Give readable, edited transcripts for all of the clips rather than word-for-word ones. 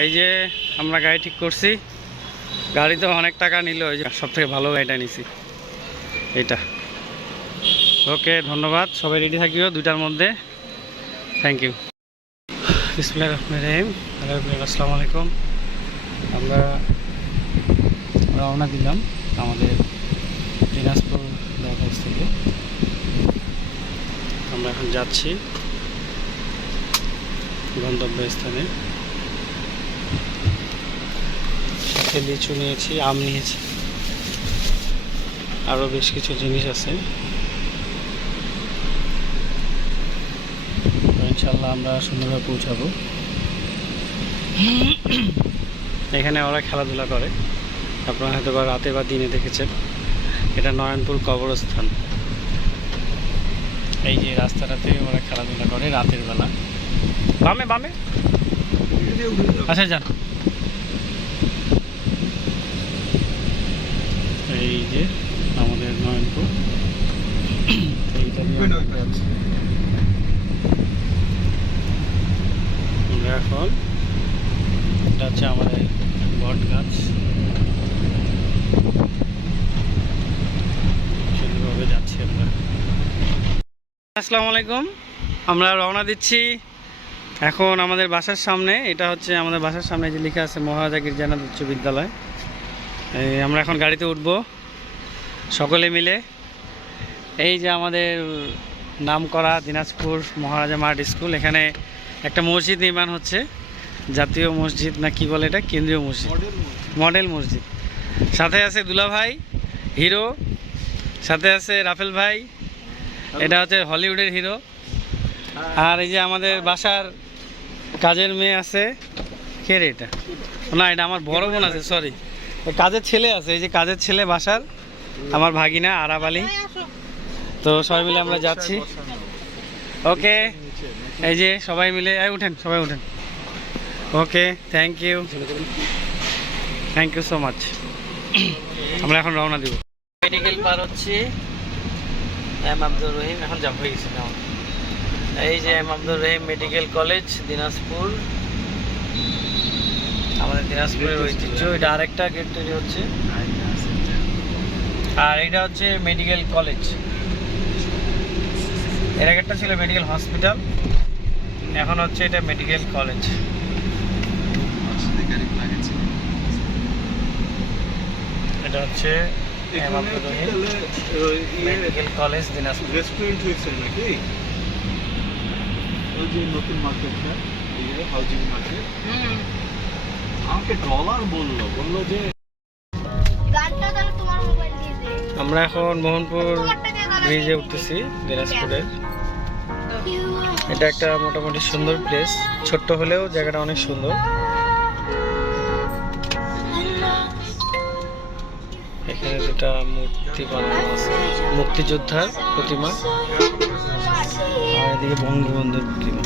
এই যে আমরা গাড়ি ঠিক করছি। গাড়ি তো অনেক টাকা নিল, এই যে সব থেকে ভালো গাড়িটা নিছি এটা। ওকে, ধন্যবাদ। সবাই রেডি থাকিও 2টার মধ্যে। Thank you. বিসমিল্লাহির রহমানির রহিম। হ্যালো এভরিওয়ান, আসসালামু আলাইকুম। আমরা রওনা দিলাম আমাদের দিনাজপুর অফিস থেকে। আমরা এখন যাচ্ছি গন্তব্যস্থানে। সাথে লিচু নিয়েছি, আম নিয়েছি, আরও বেশ কিছু জিনিস আছে। ইনশাল্লাহ আমরা সুন্দরভাবে পৌঁছাবো। এখানে ওরা খেলাধুলা করে, আপনারা হয়তো বা রাতে বা দিনে দেখেছেন। এটা নয়নপুর কবরস্থান। এই যে রাস্তাটাতে ওরা খেলাধুলা করে রাতের বেলা। বামে বামে, আচ্ছা যান। এই যে আমাদের নয়নপুর, এইটা দিয়ে আমরা এখন, এটা হচ্ছে আমাদের বট গাছ। সুন্দরভাবে যাচ্ছি আমরা। আসসালামু আলাইকুম। আমরা রওনা দিচ্ছি এখন আমাদের বাসার সামনে। এটা হচ্ছে আমাদের বাসার সামনে যে লেখা আছে মহারাজা গিরিজানাথ উচ্চ বিদ্যালয়। আমরা এখন গাড়িতে উঠব সকলে মিলে। এই যে আমাদের নামকরা দিনাজপুর মহারাজা মার্ট স্কুল, এখানে একটা মসজিদ নির্মাণ হচ্ছে। জাতীয় মসজিদ না কি বলে এটা, কেন্দ্রীয় মসজিদ, মডেল মসজিদ। সাথে আছে দুলা ভাই হিরো, সাথে আছে রাফেল ভাই, এটা হচ্ছে হলিউডের হিরো। আর এই যে আমাদের বাসার কাজের মেয়ে আছে, কে রে এটা? না, এটা আমার বড় বোন আছে, সরি, কাজের ছেলে আছে। এই যে কাজের ছেলে বাসার, আমার ভাগিনা আরাব আলী। তো সবাই মিলে আমরা যাচ্ছি। ওকে, এই যে সবাই মিলে উঠেন, সবাই উঠেন। Okay, thank you, thank you so much. আমরা এখন রওনা দিব। মেডিকেল পার হচ্ছি, এম আব্দুর রহিম। এখন যাব হয়ে গেছে না, এই যে M Abdur Rahim medical college Dinajpur, আমাদের দিনাজপুরের ঐতিহ্য। এটা আরেকটা গেট তৈরি হচ্ছে, আর এটা হচ্ছে মেডিকেল কলেজ। এর আগেরটা ছিল মেডিকেল হসপিটাল, এখন হচ্ছে এটা মেডিকেল কলেজ। এটা হচ্ছে M Abdur Rahim medical college Dinajpur. Restaurant হয়েছে নাকি ওই যে নতুন মার্কেটটা, এই যে হাউজিং মার্কেট। আমাকে ডলার বললো যে আমরা এখন মোহনপুর ব্রিজে উঠতেছি দিনাজপুরের। এটা একটা মোটামুটি সুন্দর প্লেস, ছোট্ট হলেও জায়গাটা অনেক সুন্দর। এখানে দুটা মূর্তি বানানো আছে, মুক্তিযোদ্ধার প্রতিমা, আর এদিকে বঙ্গবন্ধুর প্রতিমা।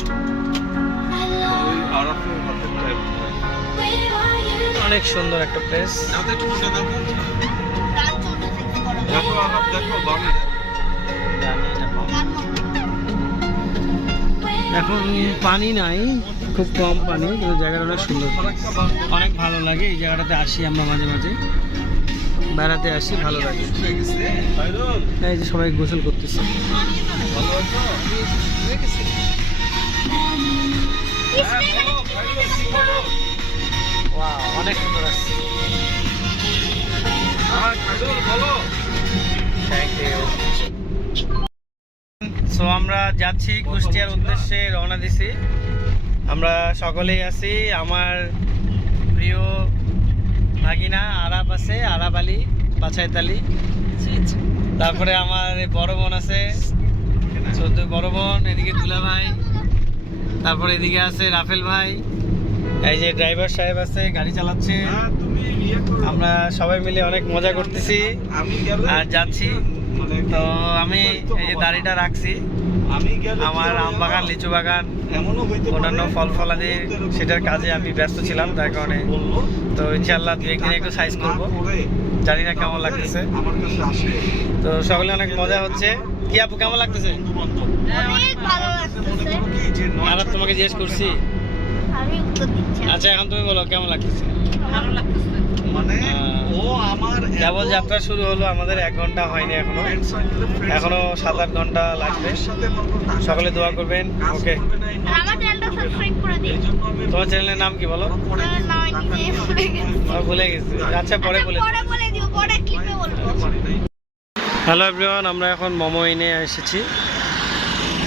অনেক সুন্দর একটা প্লেস। এখন পানি নাই, খুব কম পানি, কিন্তু জায়গাটা অনেক সুন্দর, অনেক ভালো লাগে। এই জায়গাটাতে আসি আমরা মাঝে মাঝে, বেড়াতে আসি, ভালো লাগে। এই যে সবাই গোসল করতেছে। অনেক সুন্দর আসছে। Thank you. সো আমরা যাচ্ছি কুষ্টিয়ার উদ্দেশ্যে, রওনা দিছি। আমরা সকলেই আছি। আমার প্রিয় ভাগিনা আরাব আছে, আরাব আলী বাছাইতালি। তারপরে আমার বড় বোন আছে, ছোট বড় বোন, এদিকে দুলা ভাই, তারপরে এদিকে আছে রাফেল ভাই। এই যে ড্রাইভার সাহেব আছে, গাড়ি চালাচ্ছে। আমরা সবাই মিলে অনেক মজা করতেছি আর যাচ্ছি। তো আমি এই যে দাড়িটা রাখছি, আমার আম বাগান, লিচু বাগান, অন্যান্য ফল ফলাদি, সেটার কাজে আমি ব্যস্ত ছিলাম, তার কারণে। তো ইনশাল্লাহ 2-1 দিনে একটু সাইজ করবো, জানি না কেমন লাগতেছে। তো সকলে অনেক মজা হচ্ছে। কি আপু, কেমন লাগতেছে? অনেক ভালো লাগতেছে। আর তোমাকে জিজ্ঞেস করছি, আমি উত্তর দিচ্ছি। আচ্ছা এখন তুমি বলো কেমন লাগতেছে? ভালো লাগতেছে। মানে আহ, ও আমার কেবল যাত্রা শুরু হলো, আমাদের 1 ঘন্টা হয়নি এখনো, এখনো 7-8 ঘন্টা লাগবে। সকলে দোয়া করবেন। ওকে, আর আমার চ্যানেলটা সাবস্ক্রাইব করে দিন। তোমার চ্যানেলের নাম কি বলো? চ্যানেল নাম আমি নিজেই ভুলে গেছি। ভুলে গেছি। আচ্ছা পরে বলে পরে বলে দিও, পরে ক্লিপে বলবো। হ্যালো এভরিওয়ান, আমরা এখন মোমো এনে এসেছি।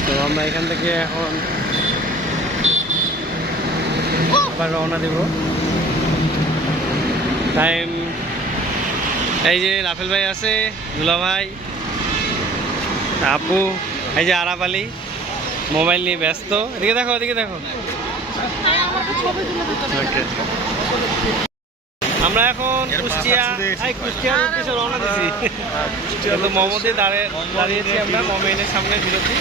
তো আমরা এখান থেকে এখন আবার রওনা দেব। টাইম এই যে রাফেল ভাই আছে, দুলা ভাই, আপু, এই যে আরাফ আলী মোবাইল নিয়ে ব্যস্ত। এদিকে দেখো, এদিকে দেখো। ওকে, আমরা এখন কুষ্টিয়ার উদ্দেশ্যে রওনা দিছি। কিন্তু মোমোতে দাঁড়িয়েছি আমরা মোমেনের সামনে বিরতি।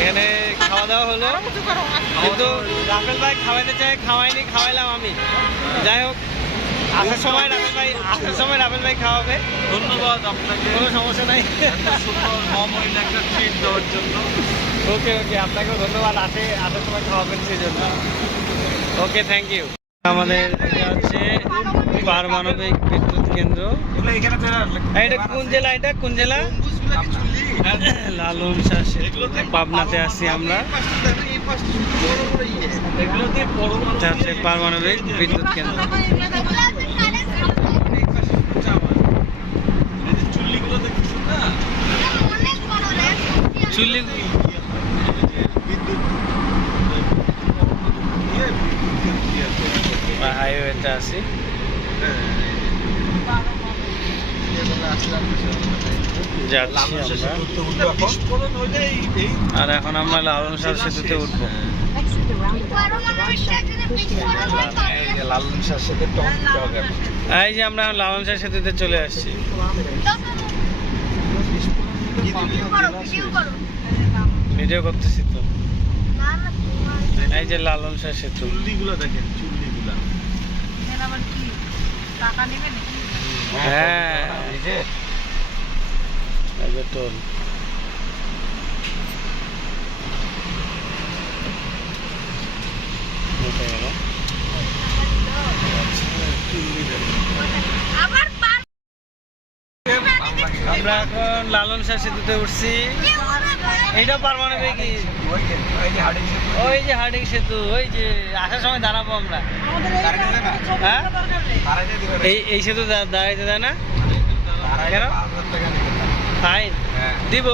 এখানে খাওয়া দাওয়া হলো, কিন্তু রাফেল ভাই খাওয়াইতে চাই, খাওয়াইনি, খাওয়াইলাম আমি। যাই হোক, আসার সময় রাফেল ভাই খাওয়াবে। ধন্যবাদ আপনাকে, কোনো সমস্যা নাই। সুন্দর মোমোইন একটা ট্রিট দেওয়ার জন্য। ওকে, আপনাকেও ধন্যবাদ, আসার সময় খাওয়াবেন সেই জন্য। ওকে, থ্যাংক ইউ। আমাদের এটা হচ্ছে পারমাণবিক বিদ্যুৎ কেন্দ্র। এটা কোন জেলা? লালন শাহ সেতু, পাবনাতে আছি আমরা। এটা হচ্ছে পারমাণবিক বিদ্যুৎ কেন্দ্র। চুল্লি হাইওয়েতে আছি। যাচ্ছি আমরা, আর এখন আমরা লালন শাহ সেতুতে উঠবো। এই যে আমরা লালন শাহ সেতুতে চলে আসছি। ভিডিও করতেছি তো। এই যে লালন শাহ সেতু। চুল্লিগুলো দেখেন, চুল্লিগুলা। হ্যাঁ, এই যে টোল। আমরা এখন লালন শাহ সেতুতে উঠছি। এইটা পারমাণবিক, ওই যে হার্ডিং সেতু, ওই যে আসার সময় দাঁড়াবো আমরা। হ্যাঁ, এই সেতু দাঁড়াইতে দেয় না কেন? ফাইন দিব,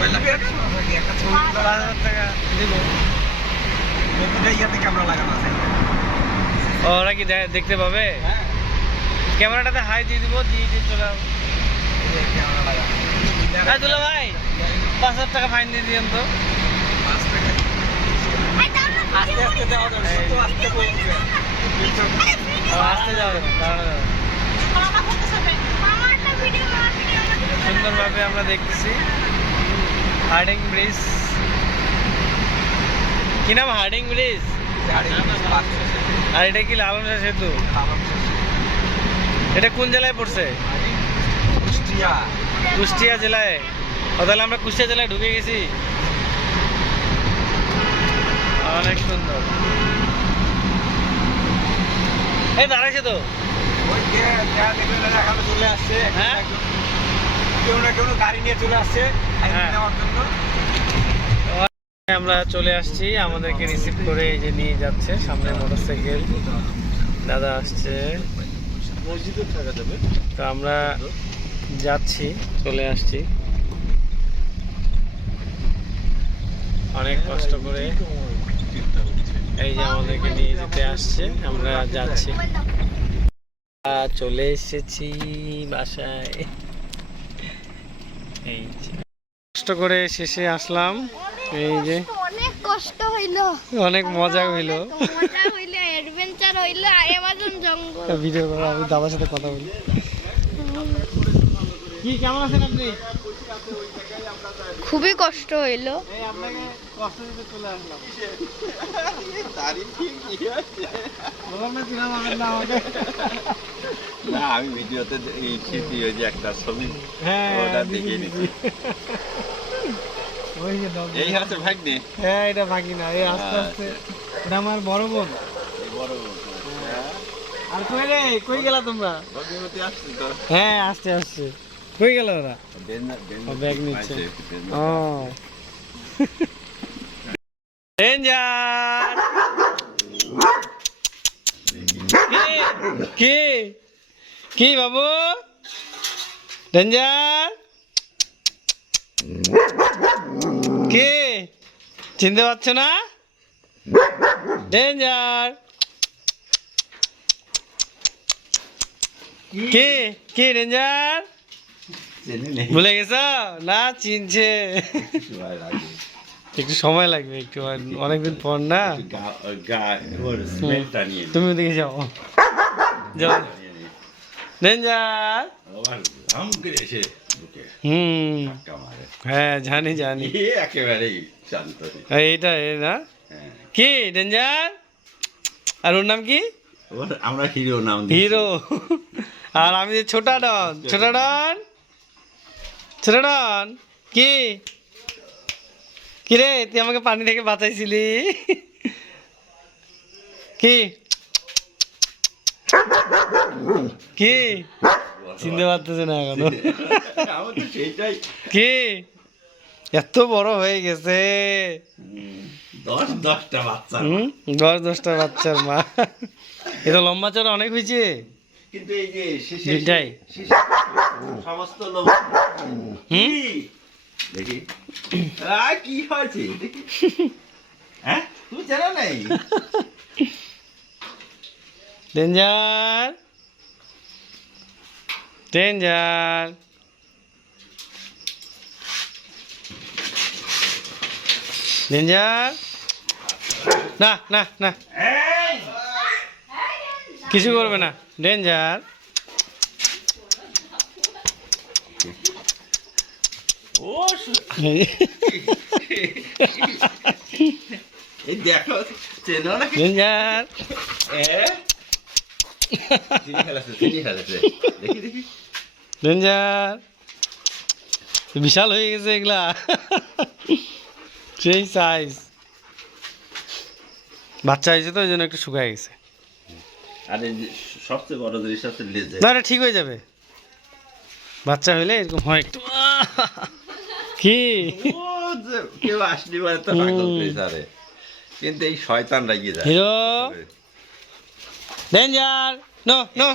5,000 টাকা দিব। ওরা কি দেখতে পাবে? ক্যামেরাটাতে হাই দিয়ে দিব, দিয়ে চলে আসবো। দুলা ভাই 5,000 টাকা ফাইন দিয়ে দিয়েন তো। আস্তে যাওয়া যাবে, সুন্দরভাবে আমরা দেখতেছি হার্ডিং ব্রিজ। কি নাম? Herding bridge. আর এটা কি লালন শাহ সেতু? এটা কোন জেলায় পড়ছে? কুষ্টিয়া জেলায়। তাহলে আমরা কুষ্টিয়া জেলায় ঢুকে গেছি। অনেক সুন্দর। এই দাঁড়াইছে তো, চলে আসছে। হ্যাঁ, কেউ না কেউ গাড়ি নিয়ে চলে আসছে নেওয়ার জন্য। আমরা চলে আসছি, আমাদেরকে রিসিভ করে এই যে নিয়ে যাচ্ছে। সামনে মোটরসাইকেল দাদা আসছে। মসজিদে থাকা যাবে। তো আমরা যাচ্ছি, চলে আসছি অনেক কষ্ট করে। এই যে আমাদেরকে নিয়ে যেতে আসছে, আমরা যাচ্ছি। চলে এসেছি বাসায়। এই যে কষ্ট করে শেষে আসলাম। এই যে অনেক কষ্ট হইলো, অনেক মজা হইলো, অ্যাডভেঞ্চার হইলো, আমাজন জঙ্গল। ভিডিও করে আমি দাদার সাথে কথা বলি। কি কেমন আছেন আপনি? খুবই কষ্ট হইলো। এই আপনাকে কষ্ট দিতে চলে আসলাম। বললাম না চিনা মানেন না আমাকে। না, আমি ভিডিওতে এই স্মৃতি, ওই যে একটা ছবি, হ্যাঁ, ওটা দেখে নিচ্ছি। ওই যে dog। এই হচ্ছে ভাগ্নে হ্যাঁ এটা ভাগি না, এই আস্তে আস্তে এটা আমার বড় বোন। বড় আর কই রে, কই গেলা তোমরা? ভগবতী আসছে তো হ্যাঁ আসছে আসছে, কই গেল ওরা? ও, ব্যাগ নিচ্ছে। ও ডেঞ্জার। কি কি বাবু? ডেঞ্জার কি চিনতে পারছো না? ডেঞ্জার কি কি ডেঞ্জার ভুলে গেছ না? চিনছে, একটু সময় লাগবে, একটু অনেকদিন পর না। তুমি ওদিকে যাও, যাও ডেঞ্জার। হুম হ্যাঁ জানি জানি, একেবারেই শান্ত এইটা এই না কি ডেঞ্জার। আর ওর নাম কি? আমরা হিরো নাম হিরো। আর আমি যে ছোটা ডন, ছোটা ডন, ছোটা ডন। কি কি রে, তুই আমাকে পানি থেকে বাঁচাইছিলি? কি কি চিনতে পারতেছে না এখনো? সেইটাই কি এত বড় হয়ে গেছে? 10-10টা বাচ্চা 10-10টা বাচ্চার মা। এটা লম্বা চড়া অনেক হয়েছে কিন্তু এই যে দুইটাই। সমস্ত লোক দেখি কি হয়েছে দেখি। হ্যাঁ তুমি জানো নাই? Danger danger. ডেঞ্জার না না না, কিছু করবে না ডেঞ্জার। ও এই দেখো চেনো না? ডেঞ্জার দেখি দেখি ডেঞ্জার বিশাল হয়ে গেছে এগুলা, সেই সাইজ। বাচ্চা হয়েছে তো ওই জন্য একটু শুকায় গেছে। আরে সবচেয়ে বড় জিনিস হচ্ছে লেজে। না এটা ঠিক হয়ে যাবে, বাচ্চা হইলে এরকম হয় একটু। কি ও যে কেউ আসলি মানে তো পাগল হয়ে যাবে, কিন্তু এই শয়তান রাগিয়ে যায়। হিরো ডেঞ্জার নো নো,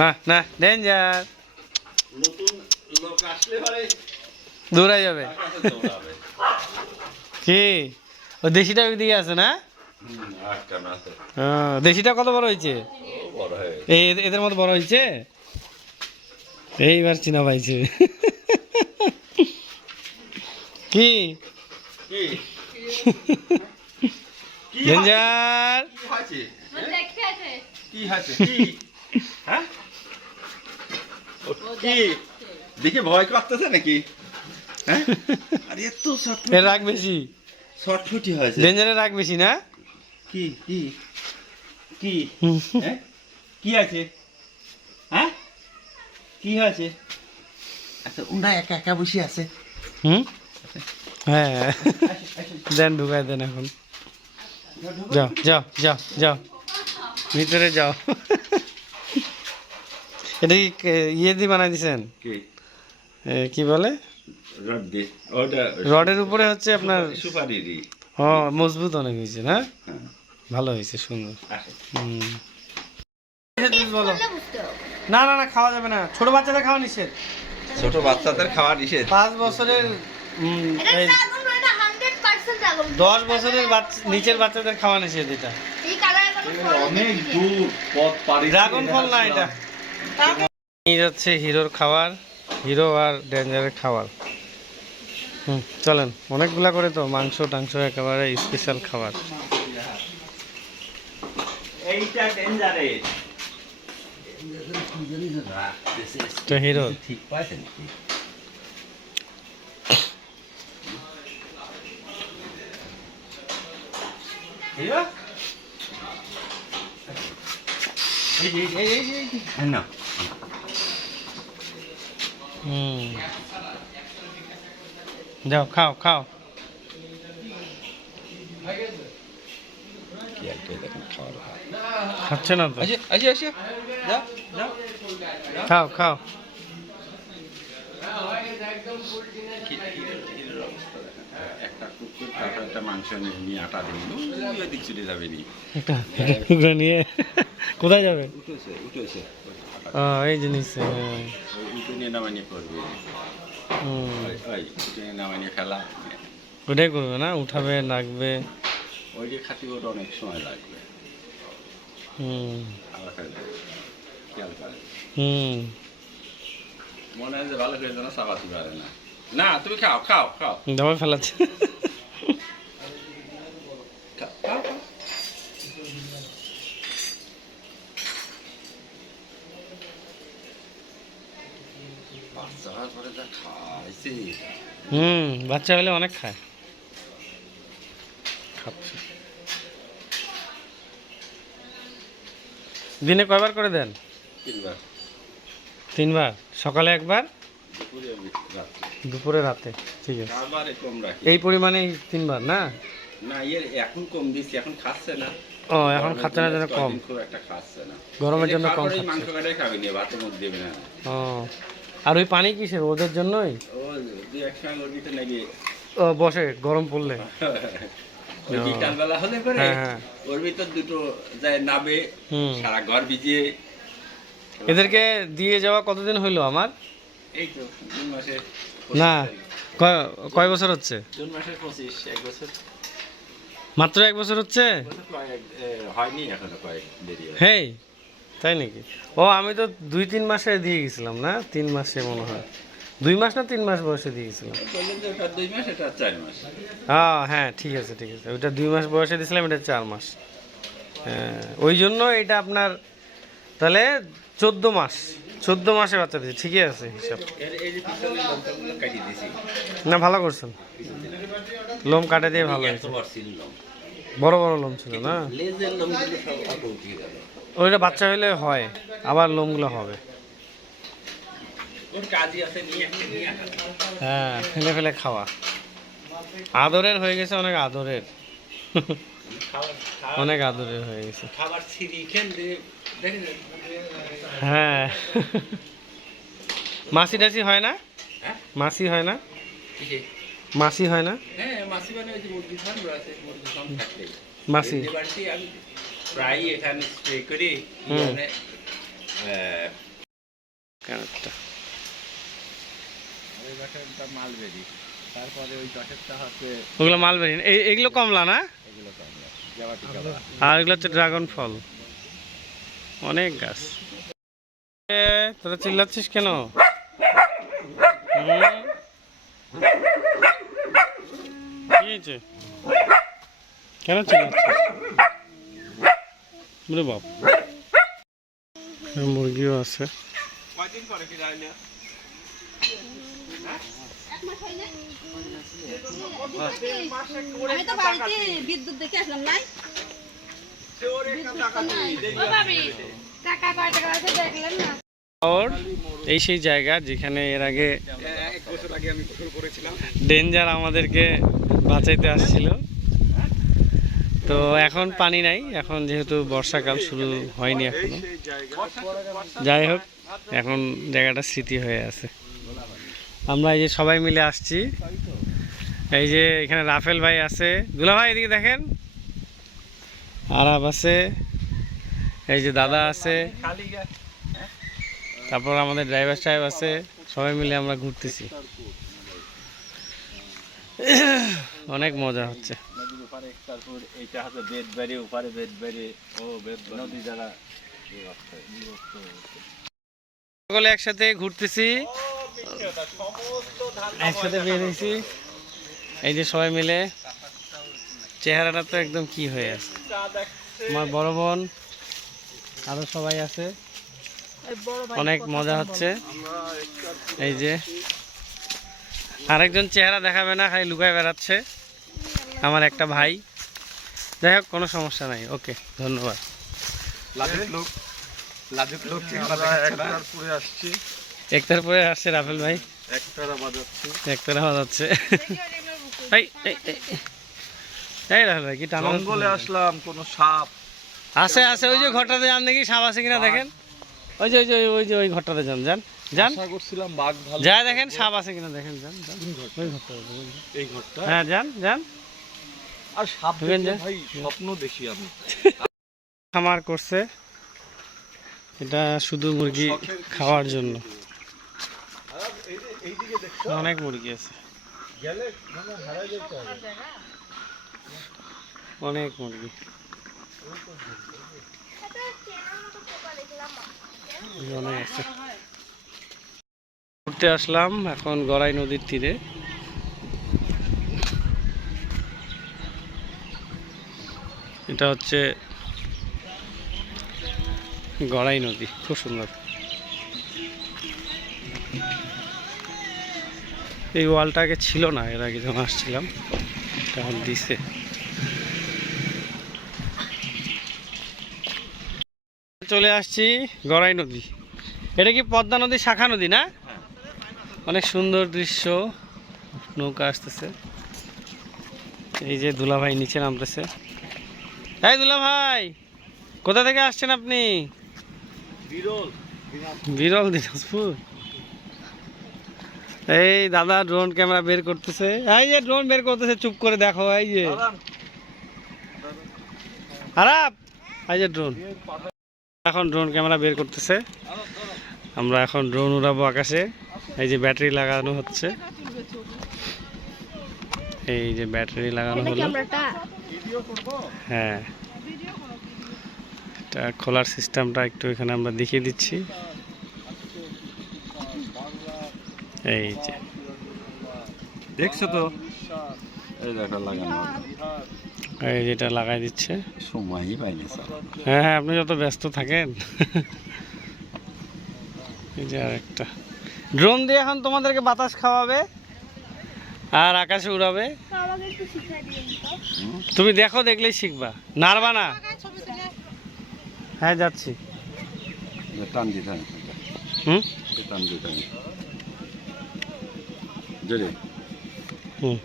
না না ডেঞ্জার। নতুন লোক আসলে পরে দৌড়াই যাবে। তার কাছে দৌড়াবে। কি ও দেশিটা ওইদিকে আছে না? আটটা না আছে। দেশিটা কত বড় হয়েছে? ও বড় হয়ে গেছে। এই এদের মতো বড় হয়েছে, এইবার চিনা পাইছে। কি কি কি ডেঞ্জার হয়েছে? কি হয়েছে? কি হ্যাঁ ও কি দেখে ভয় করতেছে নাকি? হ্যাঁ আরে এত এর রাগ বেশি, শর্টফুটি হয়েছে। ডেঞ্জারের রাগ বেশি না? কি কি কি হ্যাঁ কি আছে? হ্যাঁ কি হয়েছে? আচ্ছা ওরা একা একা বসে আছে। হুম হ্যাঁ দেন ঢুকাই দেন এখন। যাও যাও যাও যাও ভিতরে যাও। এটা কি ইয়ে দিয়ে বানাই দিছেন? কি কি বলে রড দিয়ে ওটা রডের উপরে হচ্ছে আপনার? সুপারি দি। ও মজবুত অনেক হয়েছে না? হ্যাঁ ভালো হয়েছে, সুন্দর। আসে হুম বলো। না না না খাওয়া যাবে না, ছোট বাচ্চাদের খাওয়া নিষেধ। ছোট বাচ্চাদের খাওয়া নিষেধ। 5 বছরের এই 10 বছরের নিচের বাচ্চাদের খাওয়া নিষেধ এটা। অনেক দূর পথ পাড়ি ড্রাগন ফল না এটা। এই হচ্ছে হিরোর খাবার, হিরো আর ডেঞ্জারের খাবার। চলেন, অনেকগুলা করে তো মাংস টাংস একেবারে স্পেশাল খাবার। এইটা ডেঞ্জারের তো হিরো ঠিক পাইছেন কি? হিরো এই না হুম, যাও খাও খাও। কি একটা দেখেন খাওয়ার খাচ্ছে না তো, আসে আসে আসে যা যা খাও খাও। একটা কুকুর তারপর একটা মাংস নিয়ে আটা দিন ওই দিক চলে যাবে নি একটা টুকরা নিয়ে কোথায় যাবে? উঠেছে উঠেছে ও, এই জিনিস, উঠে নিয়ে নামানিয়ে করবে ওই উঠে নিয়ে নামানিয়ে ফেলা ওটাই করবে না, উঠাবে লাগবে। ওই যে খাতি ওটা অনেক সময় লাগবে হুম আবার ফেলে খেয়াল করে হুম। মনে হয় যে ভালো করে যেন চাবাতে পারে না না তুমি খাও খাও খাও দাবা ফেলাচ্ছে। খাও খাও খাও। বাচ্চা হওয়ার পরে যা খাইছে হুম, বাচ্চা হলে অনেক খায়, খাচ্ছে। দিনে কয়বার করে দেন? তিনবার 3বার, সকালে একবার, দুপুরে রাত্রে দুপুরে রাতে। ঠিক আছে, খাবারে কম রাখি এই পরিমাণে 3বার না? না এখন কম দিচ্ছি এখন খাচ্ছে না ও, এখন খাচ্ছে না, জন্য কম। খুব একটা খাচ্ছে না গরমের জন্য কম খাচ্ছে খাচ্ছে। মাংস কাটাই খাবি না ভাতের মধ্যে দেবে না ও, আর ওই পানি কিসের, ওদের জন্যই? ও দুই এক সঙ্গে ওর ভিতরে নাকি ও, বসে গরম পড়লে। ওই বিকালবেলা হলে পরে হ্যাঁ, হ্যাঁ। ওর ভিতর দুটো যায় নাবে হুম, সারা ঘর ভিজিয়ে এদেরকে দিয়ে যাওয়া কতদিন হইলো আমার? এই তো 2 মাসে না, কয় বছর হচ্ছে? 2 মাসের 25 1 বছর মাত্র 1 বছর হচ্ছে? হয়নি এখনো কয়েক দেরি হয় হেই, তাই নাকি? ও, আমি তো 2-3 মাসে দিয়ে গেছিলাম, না 3 মাসে মনে হয়, 2 মাস না 3 মাস বয়সে দিয়ে গেছিলাম। বললেন যে ওটা 2 মাস এটা 4 মাস হ্যাঁ, ঠিক আছে ঠিক আছে, ওইটা 2 মাস বয়সে দিয়েছিলাম, এটা 4 মাস। হ্যাঁ, ওই জন্য এটা আপনার তাহলে 14 মাস, 14 মাসে বাচ্চা দিয়েছে, ঠিকই আছে হিসাব। এই যে পিছনে লঙ্কাগুলো কাটিয়ে দিয়েছি না, ভালো করছেন, লোম কাটে দিয়ে ভালো এত হয়েছে। বড় ছিল লোম বড় বড় লোম ছিল না? লেজের লোমগুলো সব আগে উঠে গেল ওইটা বাচ্চা হইলে হয়, আবার লোমগুলো হবে। ওর কাজই আছে নিয়ে একটা নিয়ে আসা। হ্যাঁ, ফেলে ফেলে খাওয়া, আদরের হয়ে গেছে, অনেক আদরের। অনেক আদরের হয়ে গেছে। খাবার ছিঁড়ি খেন দিয়ে দেখেন হ্যাঁ, মাসি টাসি হয় না? হ্যাঁ মাসি হয় না? কিসে? মাসি হয় না? হ্যাঁ মাসি মানে ওই যে মুরগি ফার্ম আছে মুরগি ফার্ম থাকলে মাসি, এই বাড়িতে আমি প্রায় এখানে স্প্রে করি হুম। মানে কানেরটা। ওই বাসাটা মালবেরি তারপরে ওই পাশেরটা হচ্ছে ওগুলো মালবেরি, এইগুলো কমলা না? এগুলো কমলা জাবাটি কমলা আর এগুলো হচ্ছে ড্রাগন ফল, অনেক গাছ। তোরা চিল্লাচ্ছিস কেন? হুম? কি হয়েছে? কেন চিল্লাচ্ছিস? বলে বাপ, মুরগিও আছে। কয়দিন পরে কি যায় না আমি তো বাড়িতে বিদ্যুৎ দেখে আসলাম নাই টাকা কয় টাকা আছে দেখলেন না ওর এই সেই জায়গা যেখানে এর আগে 1 বছর আগে আমি গোসল করেছিলাম ডেঞ্জার আমাদেরকে বাঁচাইতে আসছিল। তো এখন পানি নাই, এখন যেহেতু বর্ষাকাল শুরু হয়নি এখনো। যাই হোক, এখন জায়গাটা স্মৃতি হয়ে আছে। আমরা এই যে সবাই মিলে আসছি, এই যে এখানে রাফেল ভাই আছে, দুলা ভাই এদিকে দেখেন, আরাব আছে, এই যে দাদা আছে, তারপর আমাদের ড্রাইভার সাহেব আছে, সবাই মিলে আমরা ঘুরতেছি, অনেক মজা হচ্ছে। নদীর ওপারে তারপর এইটা হচ্ছে বেদবাড়ি ওপারে বেদবাড়ি ও নদী দ্বারা সকলে একসাথে ঘুরতেছি, একসাথে বের হয়েছি, এই যে সবাই মিলে। চেহারাটা তো একদম কি হয়ে আছে। আমার বড় বোন আরো সবাই আছে, অনেক মজা হচ্ছে। এই যে আরেকজন চেহারা দেখাবে না, খালি লুকায় বেড়াচ্ছে, আমার একটা ভাই। যাই হোক, কোনো সমস্যা নাই, ওকে, ধন্যবাদ। লাজুক লোক আমরা 1 পরে আসছি একটার পরে আসছে রাফেল ভাই, একটারা বাজাচ্ছি। একটারা বাজাচ্ছে। এই এই এই, এই রাফেল ভাই কি টানা জঙ্গলে আসলাম, কোনো সাপ আছে আছে, ওই যে ঘরটাতে যান দেখি সাপ আছে কিনা দেখেন, ওই যে ওই যে ওই যে ওই ঘরটাতে যান, যান যান, আশা করছিলাম বাঘ ভালো। যা দেখেন সাপ আছে কিনা দেখেন, যান যান ওই ঘরটাতে, এই ঘরটা হ্যাঁ যান যান। আর সাপ ঢুকেন দেখলে যা। ভাই স্বপ্ন দেখি আমি। খামার করছে, এটা শুধু মুরগি খাওয়ার জন্য, এইদিকে দেখছো অনেক মুরগি আছে, গেলে মানে হারাই যেতে হবে। অনেক মুরগি, অনেক আছে। ঘুরতে আসলাম এখন গড়াই নদীর তীরে। এটা হচ্ছে গড়াই নদী, খুব সুন্দর। এই ওয়ালটা আগে ছিল না, এর আগে যখন আসছিলাম তখন দিছে। চলে আসছি গড়াই নদী, এটা কি পদ্মা নদী শাখা নদী না? অনেক সুন্দর দৃশ্য, নৌকা আসতেছে, এই যে দুলা ভাই নিচে নামতেছে। এই দুলা ভাই, কোথা থেকে আসছেন আপনি? বিরল বিরল দিনাজপুর। এই দাদা ড্রোন ক্যামেরা বের করতেছে, এই যে ড্রোন বের করতেছে, চুপ করে দেখো, এই যে খারাপ, এই যে ড্রোন, এখন ড্রোন ক্যামেরা বের করতেছে। আমরা এখন ড্রোন উড়াবো আকাশে, এই যে ব্যাটারি লাগানো হচ্ছে, এই যে ব্যাটারি লাগানো হলো, ক্যামেরাটা হ্যাঁ এটা খোলার সিস্টেমটা একটু এখানে আমরা দেখিয়ে দিচ্ছি। এই যে দেখছো তো, এই দেখা লাগানো এই যেটা লাগাই দিচ্ছে, সময়ই পাইনি স্যার। হ্যাঁ হ্যাঁ আপনি যত ব্যস্ত থাকেন। এই যে আরেকটা ড্রোন দিয়ে এখন তোমাদেরকে বাতাস খাওয়াবে আর আকাশে উড়াবে। আমাকে একটু শিখিয়ে দিন তো। তুমি দেখো, দেখলেই শিখবা, নাড়বা না। হ্যাঁ যাচ্ছি। টান দিতে হয়, হুম টান দিতে হয় জোরে, হুম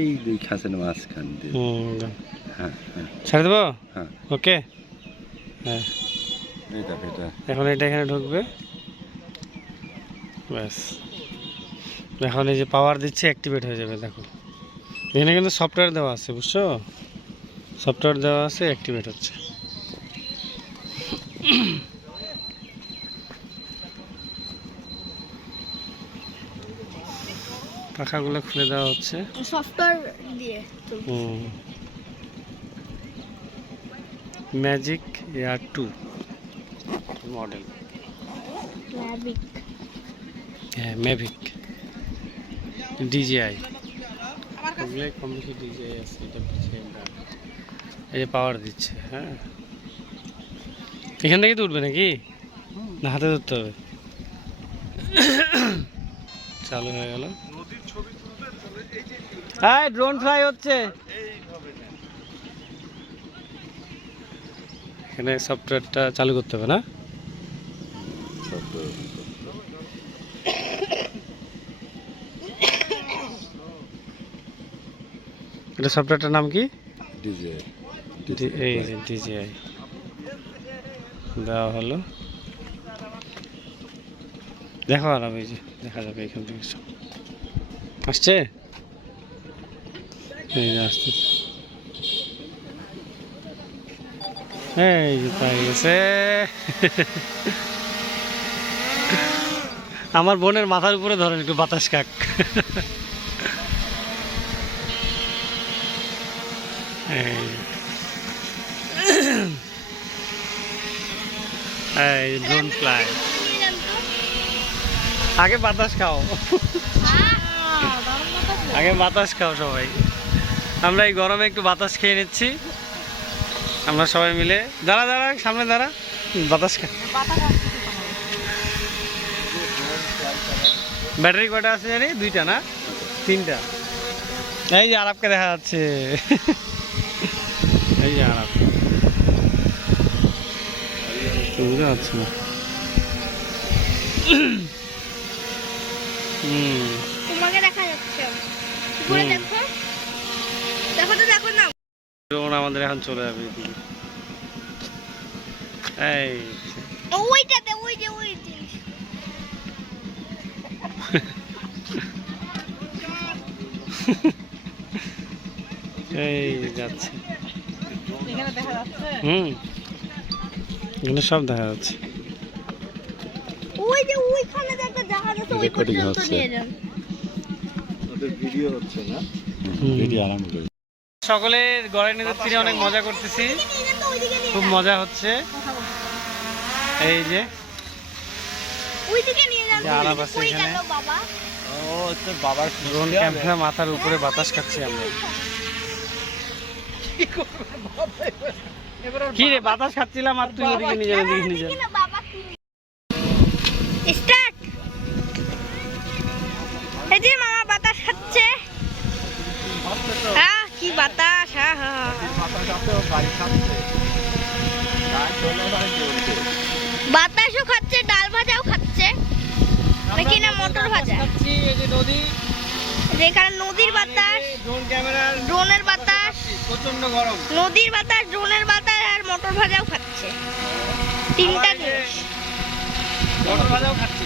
এই দুই খাসের মাঝখান দিয়ে। হুম হ্যাঁ হ্যাঁ ছেড়ে দেবো, হ্যাঁ, ওকে। হ্যাঁ এই দেখ এটা এখন এটা এখানে ঢুকবে, ব্যাস। এখন এই যে পাওয়ার দিচ্ছে, অ্যাক্টিভেট হয়ে যাবে, দেখো এখানে কিন্তু সফটওয়্যার দেওয়া আছে, বুঝছো, সফটওয়্যার দেওয়া আছে, অ্যাক্টিভেট হচ্ছে। পাখাগুলো খুলে দেওয়া হচ্ছে। সফটওয়্যার দিয়ে ম্যাজিক এয়ার 2 মডেল, ম্যাজিক। হ্যাঁ ম্যাভিক ডিজিআই, ওগুলো কম বেশি ডিজিআই আছে, এটা পিছিয়ে এই যে পাওয়ার দিচ্ছে। হ্যাঁ এখান থেকে তো উঠবে নাকি, না হাতে ধরতে হবে? চালু হয়ে গেল, হ্যাঁ ড্রোন ফ্লাই হচ্ছে। এখানে সফটওয়্যারটা চালু করতে হবে না? এটা সফটওয়্যারটার নাম কি? ডিজে এই যে ডিজিআই দেওয়া হলো, দেখো আর এই যে দেখা যাবে এখান থেকে সব আসছে, এই যে আসছে, এই যে পাই গেছে। আমার বোনের মাথার উপরে ধরেন একটু বাতাস কাক। এই ড্রোন ফ্লাই, আগে বাতাস খাও, আগে বাতাস খাও সবাই। আমরা এই গরমে একটু বাতাস খেয়ে নিচ্ছি, আমরা সবাই মিলে। দাঁড়া দাঁড়া, সামনে দাঁড়া, বাতাস খা। ব্যাটারি কয়টা আছে জানি? 2টা না 3টা। এই যে আরাপকে দেখা যাচ্ছে, এই যে আরাপ, বুঝতে পারছি না। হুম তোমাকে দেখা যাচ্ছে উপরে হুম। দেখো দেখো তো দেখো না ড্রোন আমাদের এখন চলে যাবে এদিকে। এই ওইটাতে ওই যে ওই জিনিস এই যাচ্ছে। এখানে দেখা যাচ্ছে হুম এগুলো সব দেখা যাচ্ছে। ওই যে ওইখানে যে একটা জাহাজ আছে ওই পর্যন্ত নিয়ে যান সকলের গড়ে নিজের তীরে অনেক মজা করতেছি, নিয়ে যান তো ওইদিকে নিয়ে খুব মজা হচ্ছে। এই যে ওইদিকে নিয়ে যান যে আলাপ আছে কই এখানে। গেল বাবা ও তো বাবার ড্রোন ক্যামেরা মাথার উপরে বাতাস খাচ্ছি আমরা। কি রে বাতাস খাচ্ছিলাম আর তুই ওদিকে নিয়ে যান এদিকে নিয়ে যান। দেখি না বাবা স্টার্ট এই যে মামা বাতাস খাচ্ছে কি বাতাস বাতাসও খাচ্ছে ডাল ভাজাও খাচ্ছে নাকি না মটর ভাজা খাচ্ছি এই যে নদী, যেখানে নদীর বাতাস ড্রোন ক্যামেরার ড্রোনের বাতাস প্রচন্ড গরম। নদীর বাতাস ড্রোনের বাতাস আর মটর ভাজাও খাচ্ছে তিনটা আবার এই যে জিনিস মটর ভাজাও খাচ্ছি।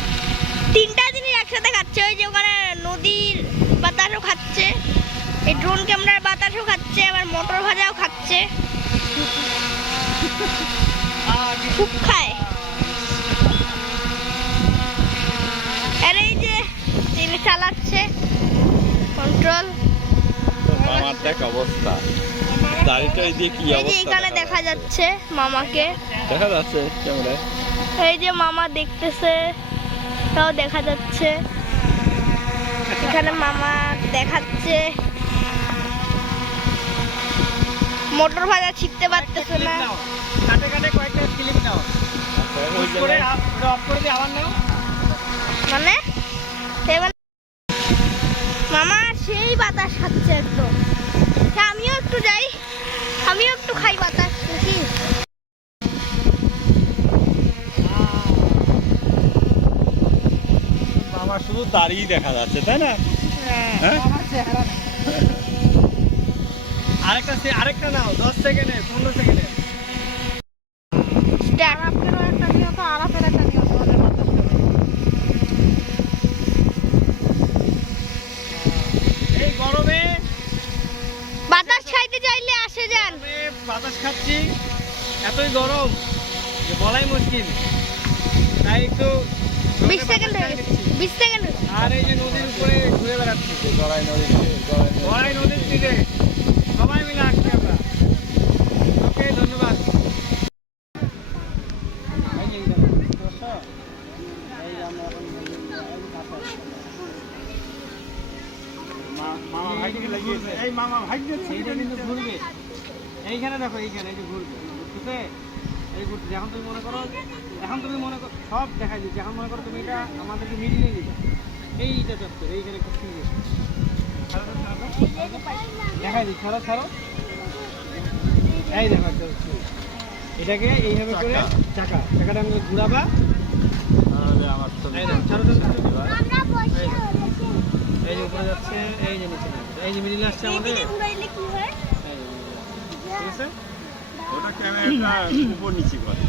তিনটা জিনিস একসাথে খাচ্ছে ওই যে ওখানে নদীর বাতাসও খাচ্ছে এই ড্রোন ক্যামেরার বাতাসও খাচ্ছে আবার মটর ভাজাও খাচ্ছে খুব খায় আর এই যে তিনি চালাচ্ছে কন্ট্রোল মামার দেখ অবস্থা, দাড়িটা দিয়ে কি এই যে অবস্থা এখানে দেখা যাচ্ছে মামাকে দেখা যাচ্ছে ক্যামেরায়। এই যে মামা দেখতেছে তাও দেখা যাচ্ছে এখানে মামা দেখাচ্ছে মোটর ভাজা ছিটতে পারতেছে না কাটে কাটে কয়েকটা ক্লিপ নাও, পুশ করে অফ করে দিয়ে আবার নাও। মানে এবার মামা সেই বাতাস খাচ্ছে একদম আমিও একটু যাই আমিও একটু খাই বাতাস নাকি আমার শুধু দাড়ি দেখা যাচ্ছে তাই না? হ্যাঁ আমার চেহারা আরেকটা নাও 10 সেকেন্ডে 15 সেকেন্ডে। স্টার্ট আরাফেরও একটা নিয়ত আরাফের একটা নিয়ত আমাদের বাতাসটা এই গরমে বাতাস খাইতে চাইলে আসে যান বাতাস খাচ্ছি, এতই গরম যে বলাই মুশকিল, তাই একটু 20 সেকেন্ড হয়ে গেছে 20 সেকেন্ড আর এই যে নদীর উপরে ঘুরে বেড়াচ্ছি, গড়াই নদী বড়াই নদীর তীরে সবাই মিলে আসছি আমরা। ওকে ধন্যবাদ। এইটা কিন্তু ঘুরবে, এইখানে দেখো এইখানে এই যে ঘুরবে, বুঝতে এই ঘুরছে। এখন তুমি মনে করো সব দেখাই দিচ্ছি, এখন মনে করো তুমি এটা আমাদেরকে মিডিলে দিবে, এইটা চত্বর এইখানে একটা ফিরে দেখাই দিচ্ছি। ছাড়ো এই দেখো একটা ফুল। এটাকে এইভাবে করে চাকাটা আমি ঘুরাবা, এই দেখো ছাড়ো আমরা বসে এই যে উপরে যাচ্ছে, এই যে নিচে যাচ্ছে, এই যে মিডিলে আসছে আমাদের, এইদিকে ঘুরাইলে কি হয় ঠিক আছে। ওটা ক্যামেরাটা উপর নিচে করে।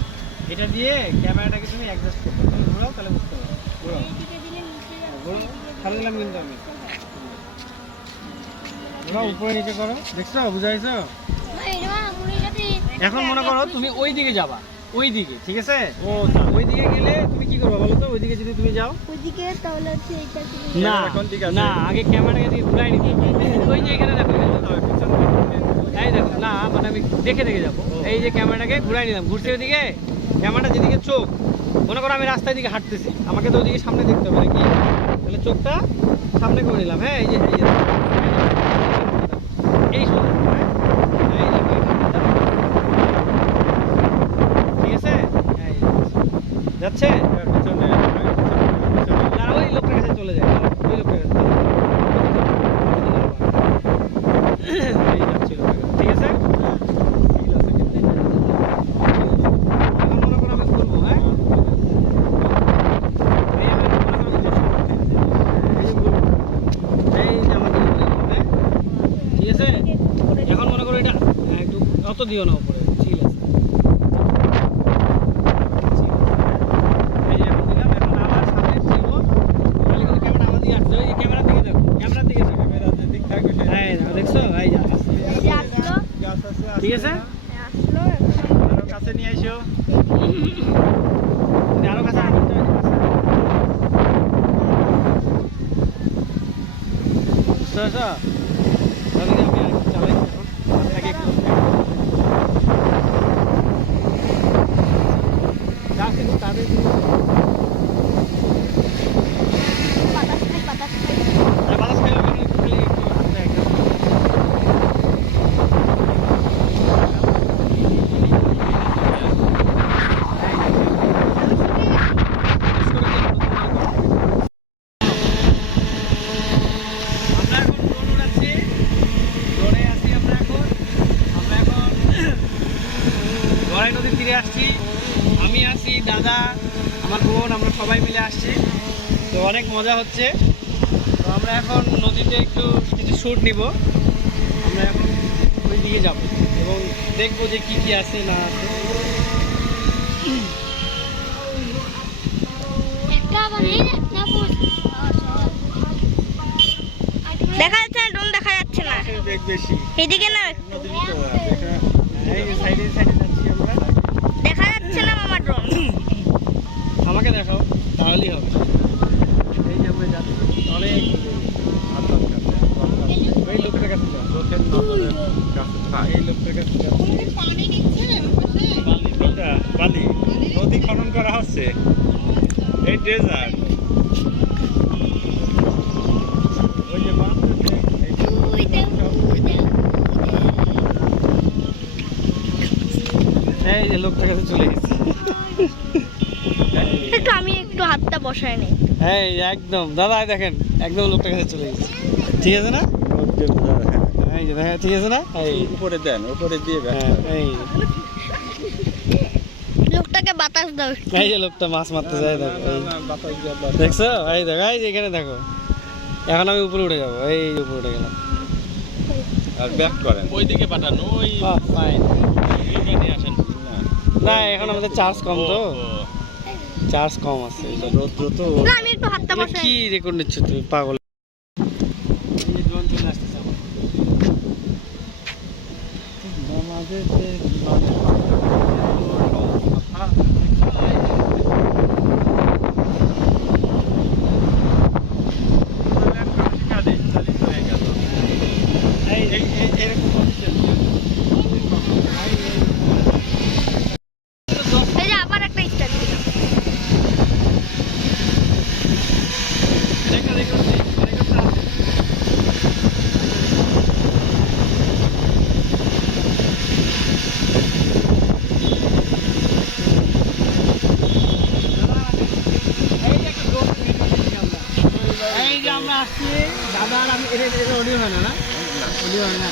এটা দিয়ে ক্যামেরাটাকে তুমি অ্যাডজাস্ট করবে, তুমি ঘোরাও তাহলে বুঝতে পারবে। ঘোরাও এইদিকে দিলে নিচে যাবে ঘোরাও ছাড়ে দিলাম কিন্তু আমি, ঘোরাও উপরে নিচে করো, দেখছো বুঝাইছো। এখন মনে করো তুমি ওই দিকে যাবা, ওই দিকে, ঠিক আছে। ওই দিকে গেলে তুমি কি করবে বলো তো, ওই দিকে যদি তুমি যাও ওইদিকে তাহলে হচ্ছে এইটা না কোন দিকে আছে? না আগে ক্যামেরাটাকে দিকে ঘুরাই নিতে হবে। ওই যে এখানে দেখো এই দেখো না মানে আমি দেখে যাবো, এই যে ক্যামেরাটাকে ঘুরাই নিলাম, ঘুরছে ওইদিকে, ক্যামেরাটা যেদিকে চোখ, মনে করো আমি রাস্তার দিকে হাঁটতেছি, আমাকে তো ওইদিকে সামনে দেখতে হবে নাকি, তাহলে চোখটা সামনে করে নিলাম। হ্যাঁ এই যে এই সময় এই যে ঠিক আছে, এই যাচ্ছে না, ওই লোকটার কাছে চলে যায়, ওই লোকটার কাছে এই যাচ্ছে লোকটার কাছে, ঠিক আছে। এখন মনে করো আমি ঘুরবো, হ্যাঁ এই আমি মনে করো আছে? এখন মনে করো এটা একটু অত দিও না উপরে, চিল আছে। এই যে এখন দিলাম, এখন আবার সামনে ছিলবো। তাহলে কিন্তু ক্যামেরা আমার দিকে আসছে। ওই যে ক্যামেরার দিকে দেখো, ক্যামেরার দিকে দেখো। এই দেখো, দেখছো? এই যা আসছে। এই যে আসলো, ঠিক আছে? আসলো। আরো কাছে নিয়ে আইসো। তুমি আরো কাছে আনো, কাছে। বুঝতে পারছো? তাহলে কি আমি আরেকটু চালাই এখন? আগে একটু যা কিন্তু তাদের বাতাস খাই, বাতাস খাই। বাতাস খাইলে ওখানে একটু খালি একটু হাতে একটা আমরা এখন ড্রোন উড়াচ্ছি, ড্রোনে আছি আমরা এখন গড়াই নদীর তীরে আসছি। আমি আছি, দাদা, আমার বোন, আমরা সবাই মিলে আসছি। তো অনেক মজা হচ্ছে। তো আমরা এখন নদীতে একটু কিছু শ্যুট নিব। আমরা এখন ওই দিকে যাব এবং দেখবো যে কি কি আছে না আছে। দেখা যাচ্ছে না, ড্রোন দেখা যাচ্ছে না। বেগ বেশি। এদিকে না একটু। নদীর ভিতরে দেখা এই যে সাইডে সাইডে যাচ্ছি আমরা। দেখা যাচ্ছে না মামা ড্রোন। আমাকে দেখাও, তাহলেই হবে। এই যে আমরা যাচ্ছি অনেক হাত দরকার। ওই লোকটার কাছে যাও। চোখের নজরের কাছে থাক। এই লোকটার কাছে যাচ্ছি। পানি নিচ্ছে পাশে। কোনটা? বালি। নদী খনন করা হচ্ছে। এই ডেজার্ট। ওই যে বাঁধতেছে। এই যে এই যে লোকটার কাছে চলে গেছে। একটু আমি একটু হাতটা বসাই নেই। এই একদম দাদা, এই দেখেন একদম লোকটার কাছে চলে গেছে। ঠিক আছে না? এই যে দেখেন, ঠিক আছে না? এই উপরে দেন, উপরে দিয়ে হ্যাঁ, এই লোকটাকে বাতাস দাও। এই যে লোকটা মাছ মারতে যায়, দেখো এই। বাতাস দিয়ে বাতাস। দেখছো? এই দেখো, এই যে এখানে দেখো। এখন আমি উপরে উঠে যাবো, এই যে উপরে উঠে গেলাম। আর ব্যাক করেন। ওইদিকে পাঠানো ওই ফাইন। নিয়ে আসেন। না, এখন আমাদের চার্জ কম তো, চার্জ কম আছে। রৌদ্র তো না, আমি একটু হাতটা তুমি বসাই কি নেই। রেকর্ড নিচ্ছ তুমি, পাগল? এই যে ড্রোন চলে আসতেছে আমার। এই এই যে আবার একটা স্টার দিলাম। এই যে আমরা আসছি, দাদা আর আমি। এটা অডিও হয় না, না অডিও হয় না।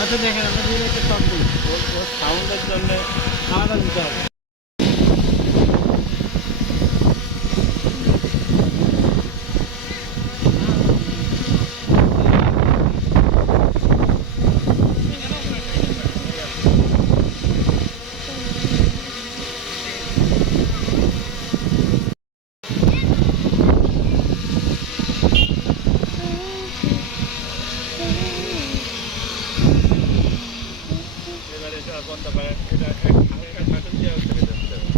আচ্ছা দেখেন, আমরা দুই একটা শট দিই, সাউন্ডের জন্য আলাদা দিতে হবে। এবারে এটা বন্ধ করেন। এটা একটা শাসন দিয়ে ওখানে দিতে হবে।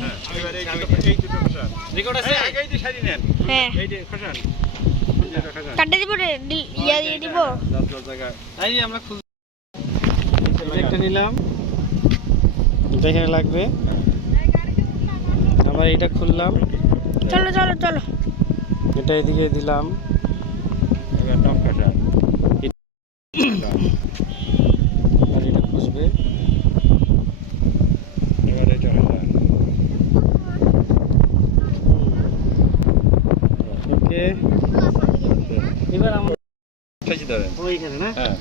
হ্যাঁ, এবারে এই দুটো খসান। রেকর্ড আছে? এই আগে এই যে সারি নেন। হ্যাঁ, এই যে খসান। এটা খসান। কাটে দিব রে, ইয়া দিয়ে দিব। দশ জায়গায়। এই যে আমরা খুলছি, একটা নিলাম, এটা এখানে লাগবে। আবার এটা খুললাম, চলো চলো চলো। এটা এদিকে দিলাম। এবার টপ খসান। আর এটা খুঁজবে। এবার এটা খসান। ওকে, এবার আমরা ঠেকি ধরেন। ওইখানে না। হ্যাঁ।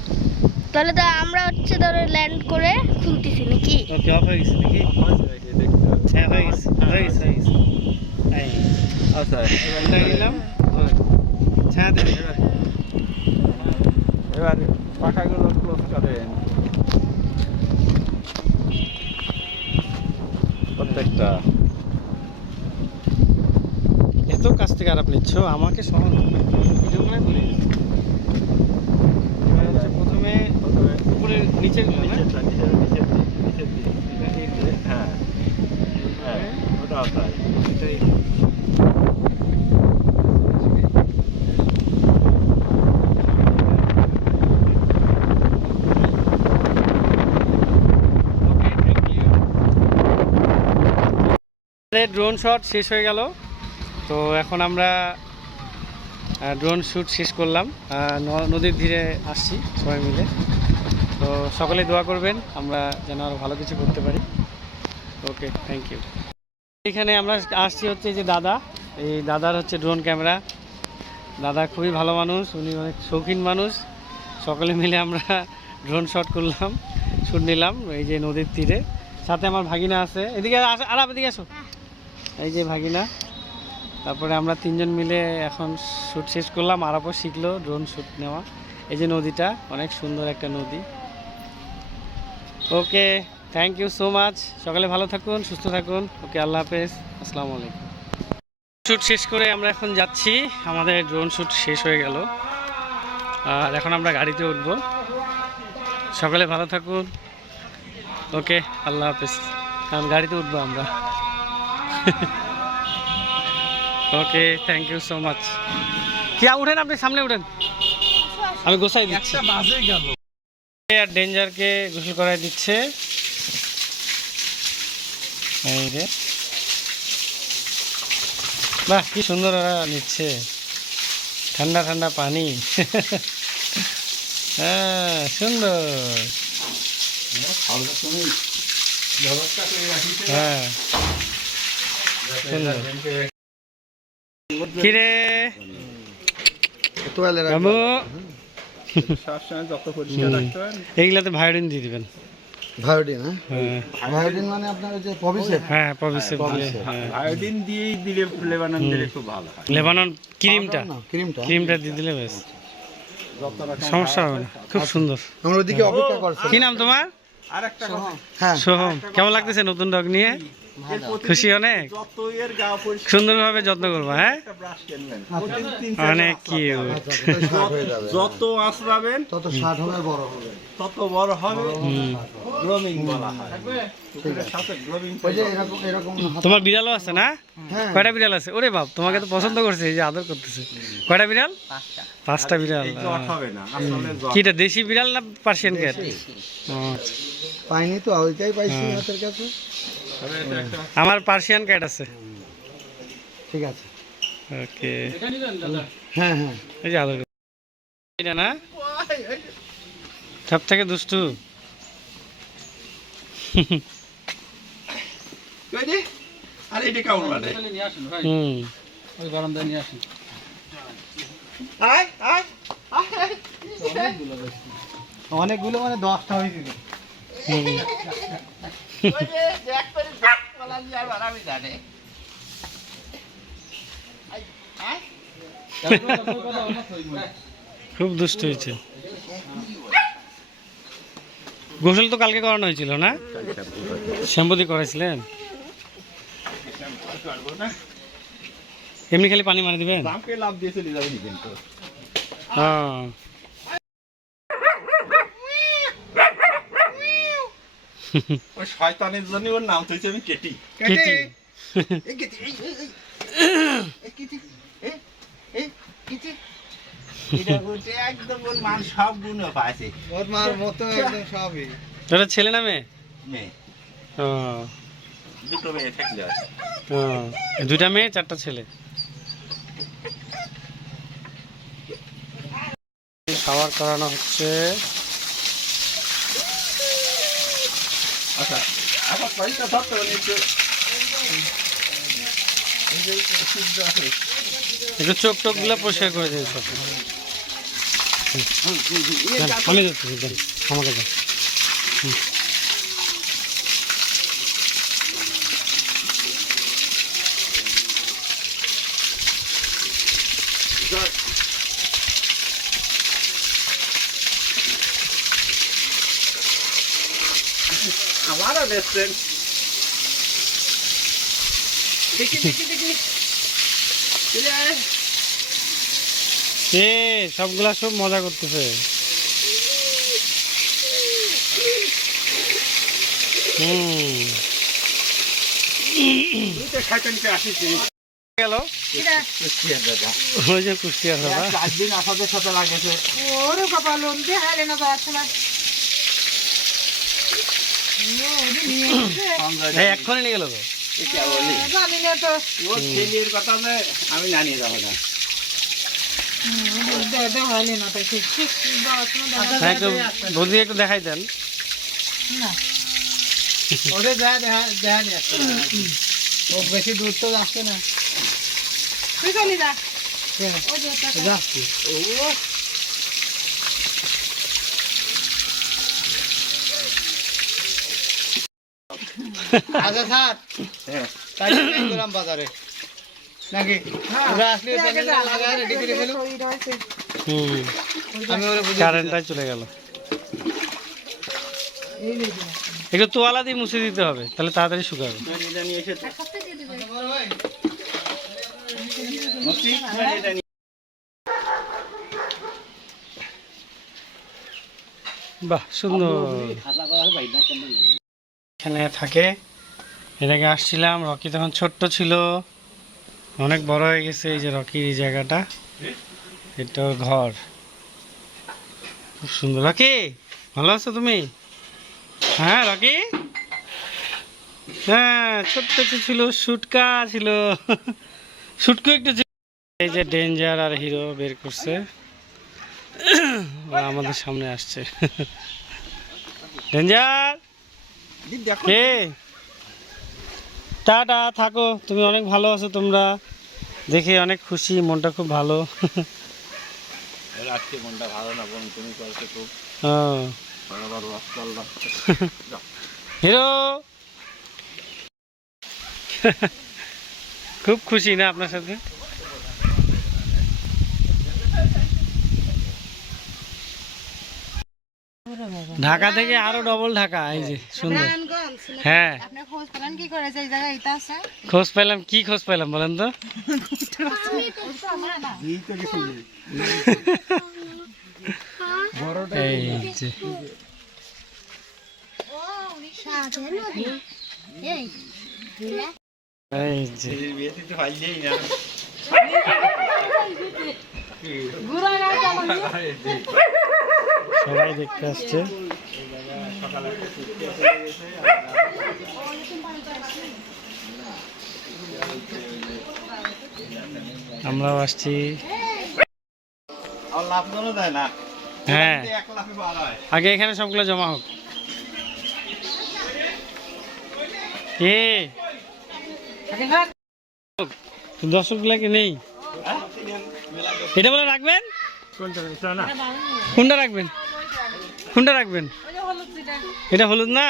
তাহলে তো আমরা হচ্ছে ধরো ল্যান্ড করে খুলতেছি নাকি? ওকে, অফ হয়ে গেছে নাকি? দেখতে হবে। হ্যাঁ, হয়ে গেছে, হয়ে গেছে, হয়ে গেছে। এই আচ্ছা, এটা নিলাম, ছায়া দেন। এবার পাখাগুলো ক্লোজ করেন প্রত্যেকটা। এত কাছ থেকে আরাপ নিচ্ছ, আমাকে সহন ভিডিও করে বলে প্রথমে উপরে নিচে হ্যাঁ হ্যাঁ ওটা তাই। ড্রোন শট শেষ হয়ে গেল। তো এখন আমরা ড্রোন শ্যুট শেষ করলাম, নদীর তীরে আসছি সবাই মিলে। তো সকলে দোয়া করবেন আমরা যেন আরও ভালো কিছু করতে পারি। ওকে, থ্যাংক ইউ। এখানে আমরা আসছি হচ্ছে যে দাদা, এই দাদার হচ্ছে ড্রোন ক্যামেরা। দাদা খুবই ভালো মানুষ, উনি অনেক শৌখিন মানুষ। সকলে মিলে আমরা ড্রোন শট করলাম, শ্যুট নিলাম এই যে নদীর তীরে। সাথে আমার ভাগিনা আছে, এদিকে আর এদিকে আসো, এই যে ভাগিনা। তারপরে আমরা তিনজন মিলে এখন শ্যুট শেষ করলাম। আরাপও শিখলো ড্রোন শ্যুট নেওয়া। এই যে নদীটা অনেক সুন্দর একটা নদী। ওকে, থ্যাংক ইউ সো মাচ। সকালে ভালো থাকুন, সুস্থ থাকুন। ওকে, আল্লাহ হাফেজ, আসসালামু আলাইকুম। শ্যুট শেষ করে আমরা এখন যাচ্ছি, আমাদের ড্রোন শ্যুট শেষ হয়ে গেল। আর এখন আমরা গাড়িতে উঠবো। সকালে ভালো থাকুন। ওকে, আল্লাহ হাফেজ। কারণ গাড়িতে উঠবো আমরা। ওকে, থ্যাংক ইউ সো মাচ। কি উঠেন, আপনি সামনে উঠেন, আমি গোসাই দিচ্ছি। আর ডেঞ্জারকে গোসল করাই দিচ্ছে। এই রে, বাহ কি সুন্দর ওরা নিচ্ছে, ঠান্ডা ঠান্ডা পানি। হ্যাঁ, সুন্দর। হ্যাঁ, কিরে এইগুলাতে ভায়োলিন দিয়ে দিবেন। ভায়োডিন, হ্যাঁ ভায়োডিন মানে আপনার যে পবিসেট। হ্যাঁ, পবিসেট দিয়ে, আয়োডিন দিয়েই দিলে লেবানন দিলে খুব ভালো হয়। লেবানন ক্রিমটা দিয়ে দিলে বেশ সমস্যা হবে না। খুব সুন্দর। আমরা ওদিকে অপেক্ষা করছি। কি নাম তোমার? আরেকটা কথা, হ্যাঁ, সোহম। কেমন লাগতেছে নতুন ডগ নিয়ে? খুশি অনেক? যত এর গা পরিষ্কার সুন্দরভাবে যত্ন করবো। হ্যাঁ, একটা ব্রাশ কিনবেন, অনেক কিউট। শার্ট হয়ে যাবে। যত আঁচড়াবেন তত শার্ট হবে, বড় হবে। তত বড় হবে। গ্রোমিং বলা হয়। কুকুরের সাথে গ্রোমিং। ওই যে এরকম এরকম তোমার বিড়ালও আছে না? হ্যাঁ। কয়টা বিড়াল আছে? ওরে বাপ, তোমাকে তো পছন্দ করছে, এই যে আদর করতেছে। কয়টা বিড়াল? 5টা বিড়াল। এই জট হবে না, আসলে জট। কিটা দেশি বিড়াল না পার্সিয়ান ক্যাট? পাইনি তো, ওইটাই পাইছি হাতের কাছে। আমার পার্সিয়ান ক্যাট আছে। ঠিক আছে, ওকে, হ্যাঁ হ্যাঁ। এই যে আদর এটা না সব থেকে দুষ্টু। কইদি আরে এটা কেমন মানে? ওই বারান্দায় নিয়ে আসুন। আয় আয় অনেকগুলো মানে 10টা হয়েছিল। ওই যে দেখ করে জাত বলা দিয়ে আর আমি জানে। আয় আয় খুব দুষ্ট হয়েছে। গোসল তো কালকে করানো হয়েছিল না? শ্যাম্পু দিয়ে করাইছিলেন? এমনি খালি পানি মারি দিবেন? দামকে লাভ দিয়ে চলে যাবে কিন্তু। হ্যাঁ, ওই শয়তানের জন্য ওর নাম হয়েছে আমি কেটি। কেটি। এই কেটি, এই কেটি, এই কেটি। এটা হচ্ছে একদম ওর মান সব গুণ পাইছে। ওর মার মতো একদম সবই। তোরা ছেলে না মেয়ে? মেয়ে, ও, দুটো মেয়ে থাকলে হয়। ও, 2টা মেয়ে 4টা ছেলে। খাবার করানো হচ্ছে। আচ্ছা, আমার পয়সা ধরতে হবে একটু। এই যে সূর্য আছে। একটু চোখ টোক গুলো পরিষ্কার করে দিন সব। আমি যাচ্ছি, দেন আমাকে দেন। আবারও দেখছেন দেখি দেখি দেখি চলে আয়। এ সবগুলা সব মজা করতেছে। তুই তো খাইতে আসিস গেল কুষ্টিয়ার দাদা ওই যে কুষ্টিয়ার দাদা 4 দিন আপনাদের সাথে লাগেছে ওরে কপাল লন্ডে হারে না যাওয়ার সময় এই এক্ষুনি নিয়ে গেল তো। এটা বলি জানি না তো ও ছেলের কথা যে আমি জানিয়ে যাবো না দেখাইলে না তো ঠিক ঠিক যাওয়ার সময় হ্যাঁ একটু বৌদি একটু দেখাই দেন। না ওদের যা দেখা দেখা নিয়ে আসছে ও বেশি দূর তো যাচ্ছে না তুই চলি যা ওই যে যাচ্ছি আচ্ছা স্যার হ্যাঁ তাই নিয়ে গেলাম বাজারে নাকি ওরা আসলে প্যানেলটা লাগায় রেডি করে ফেলো আমি ওরা বুঝে কারেন্টটাই চলে গেল। একটু তোয়ালা দিয়ে মুছে দিতে হবে, তাহলে তাড়াতাড়ি শুকাবে। এটা নিয়ে এসে মুক্তি এটা নিয়ে বাহ সুন্দর। খাতা করা ভাই না কেন এখানে থাকে, এটাকে আসছিলাম। রকি তখন ছোট্ট ছিল, অনেক বড় হয়ে গেছে। এই যে রকির এই জায়গাটা, এটা ওর ঘর। খুব সুন্দর। রকি ভালো আছো তুমি? হ্যাঁ রকি, হ্যাঁ ছোট্ট একটু ছিল, শুটকা ছিল, শুটকু একটু ছিল। এই যে ডেঞ্জার আর হিরো বের করছে, ওরা আমাদের সামনে আসছে। ডেঞ্জার দেখো কে টাটা, থাকো, তুমি অনেক ভালো আছো। তোমরা দেখে অনেক খুশি, মনটা খুব ভালো। আজকে মনটা ভালো না বোন, তুমি করছো খুব হ্যাঁ। বরাবর আজকাল হিরো খুব খুশি না আপনার সাথে? ঢাকা থেকে আরো ডবল ঢাকা। এই যে সুন্দর। হ্যাঁ আপনি খোঁজ পেলেন কি করে যে এই জায়গায় এটা আছে খোঁজ পেলাম, কি খোঁজ পেলাম বলেন তো? এই যে এই যে বিয়েতে তো হাইলেই না সবাই দেখতে আসছে। আমরাও আসছি। আর লাভ করে দেয় না হ্যাঁ, 1 লাখে বার হয় আগে এখানে সবগুলো জমা হোক। কে দর্শকগুলাকে নেই, এটা বলে রাখবেন। কোনটা রাখবেন? কোনটা রাখবেন? এটা হলুদ না,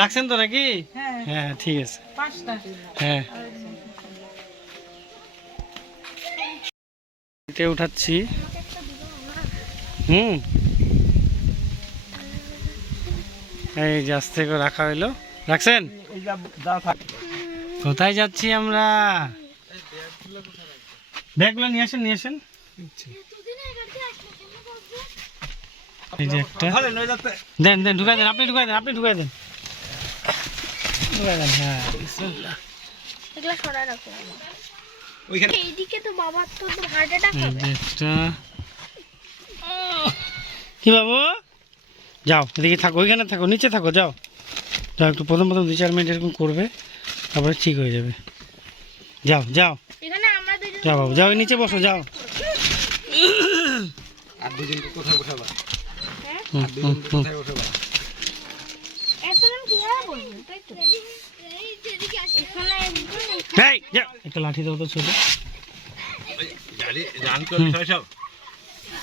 রাখছেন তো নাকি? হ্যাঁ ঠিক আছে। হ্যাঁ এটা উঠাচ্ছি। এই যে আস্তে করে রাখা হইলো। রাখছেন? কোথায় যাচ্ছি আমরা? ব্যাগগুলো নিয়ে আসেন, নিয়ে আসেন। এই যে একটা দেন, দেন ঢুকাই দেন, আপনি ঢুকাই দেন, আপনি ঢুকাই দেন, ঢুকাই দেন। হ্যাঁ বিসমিল্লাহ। এগুলা সরাই রাখো। ওইখানে এইদিকে তো বাবার তো হার্ট অ্যাটাক এই হবে। যে একটা। কি বাবু, যাও এদিকে থাকো, ওইখানে থাকো, নিচে থাকো, যাও যাও। একটু প্রথম 2-4 মিনিট এরকম করবে, তারপরে ঠিক হয়ে যাবে। যাও যাও এখানে আমরা দুজন যাও বাবু, যাও নিচে বসো, যাও। আর দুজনকে কোথায় বসাবা হুম, হুম, হুম। কোথায় বসাবা এতজন কিভাবে বলবো তাই তো। এখানে এই, যাও, একটা লাঠি দাও তো ছোট। রান করবি সব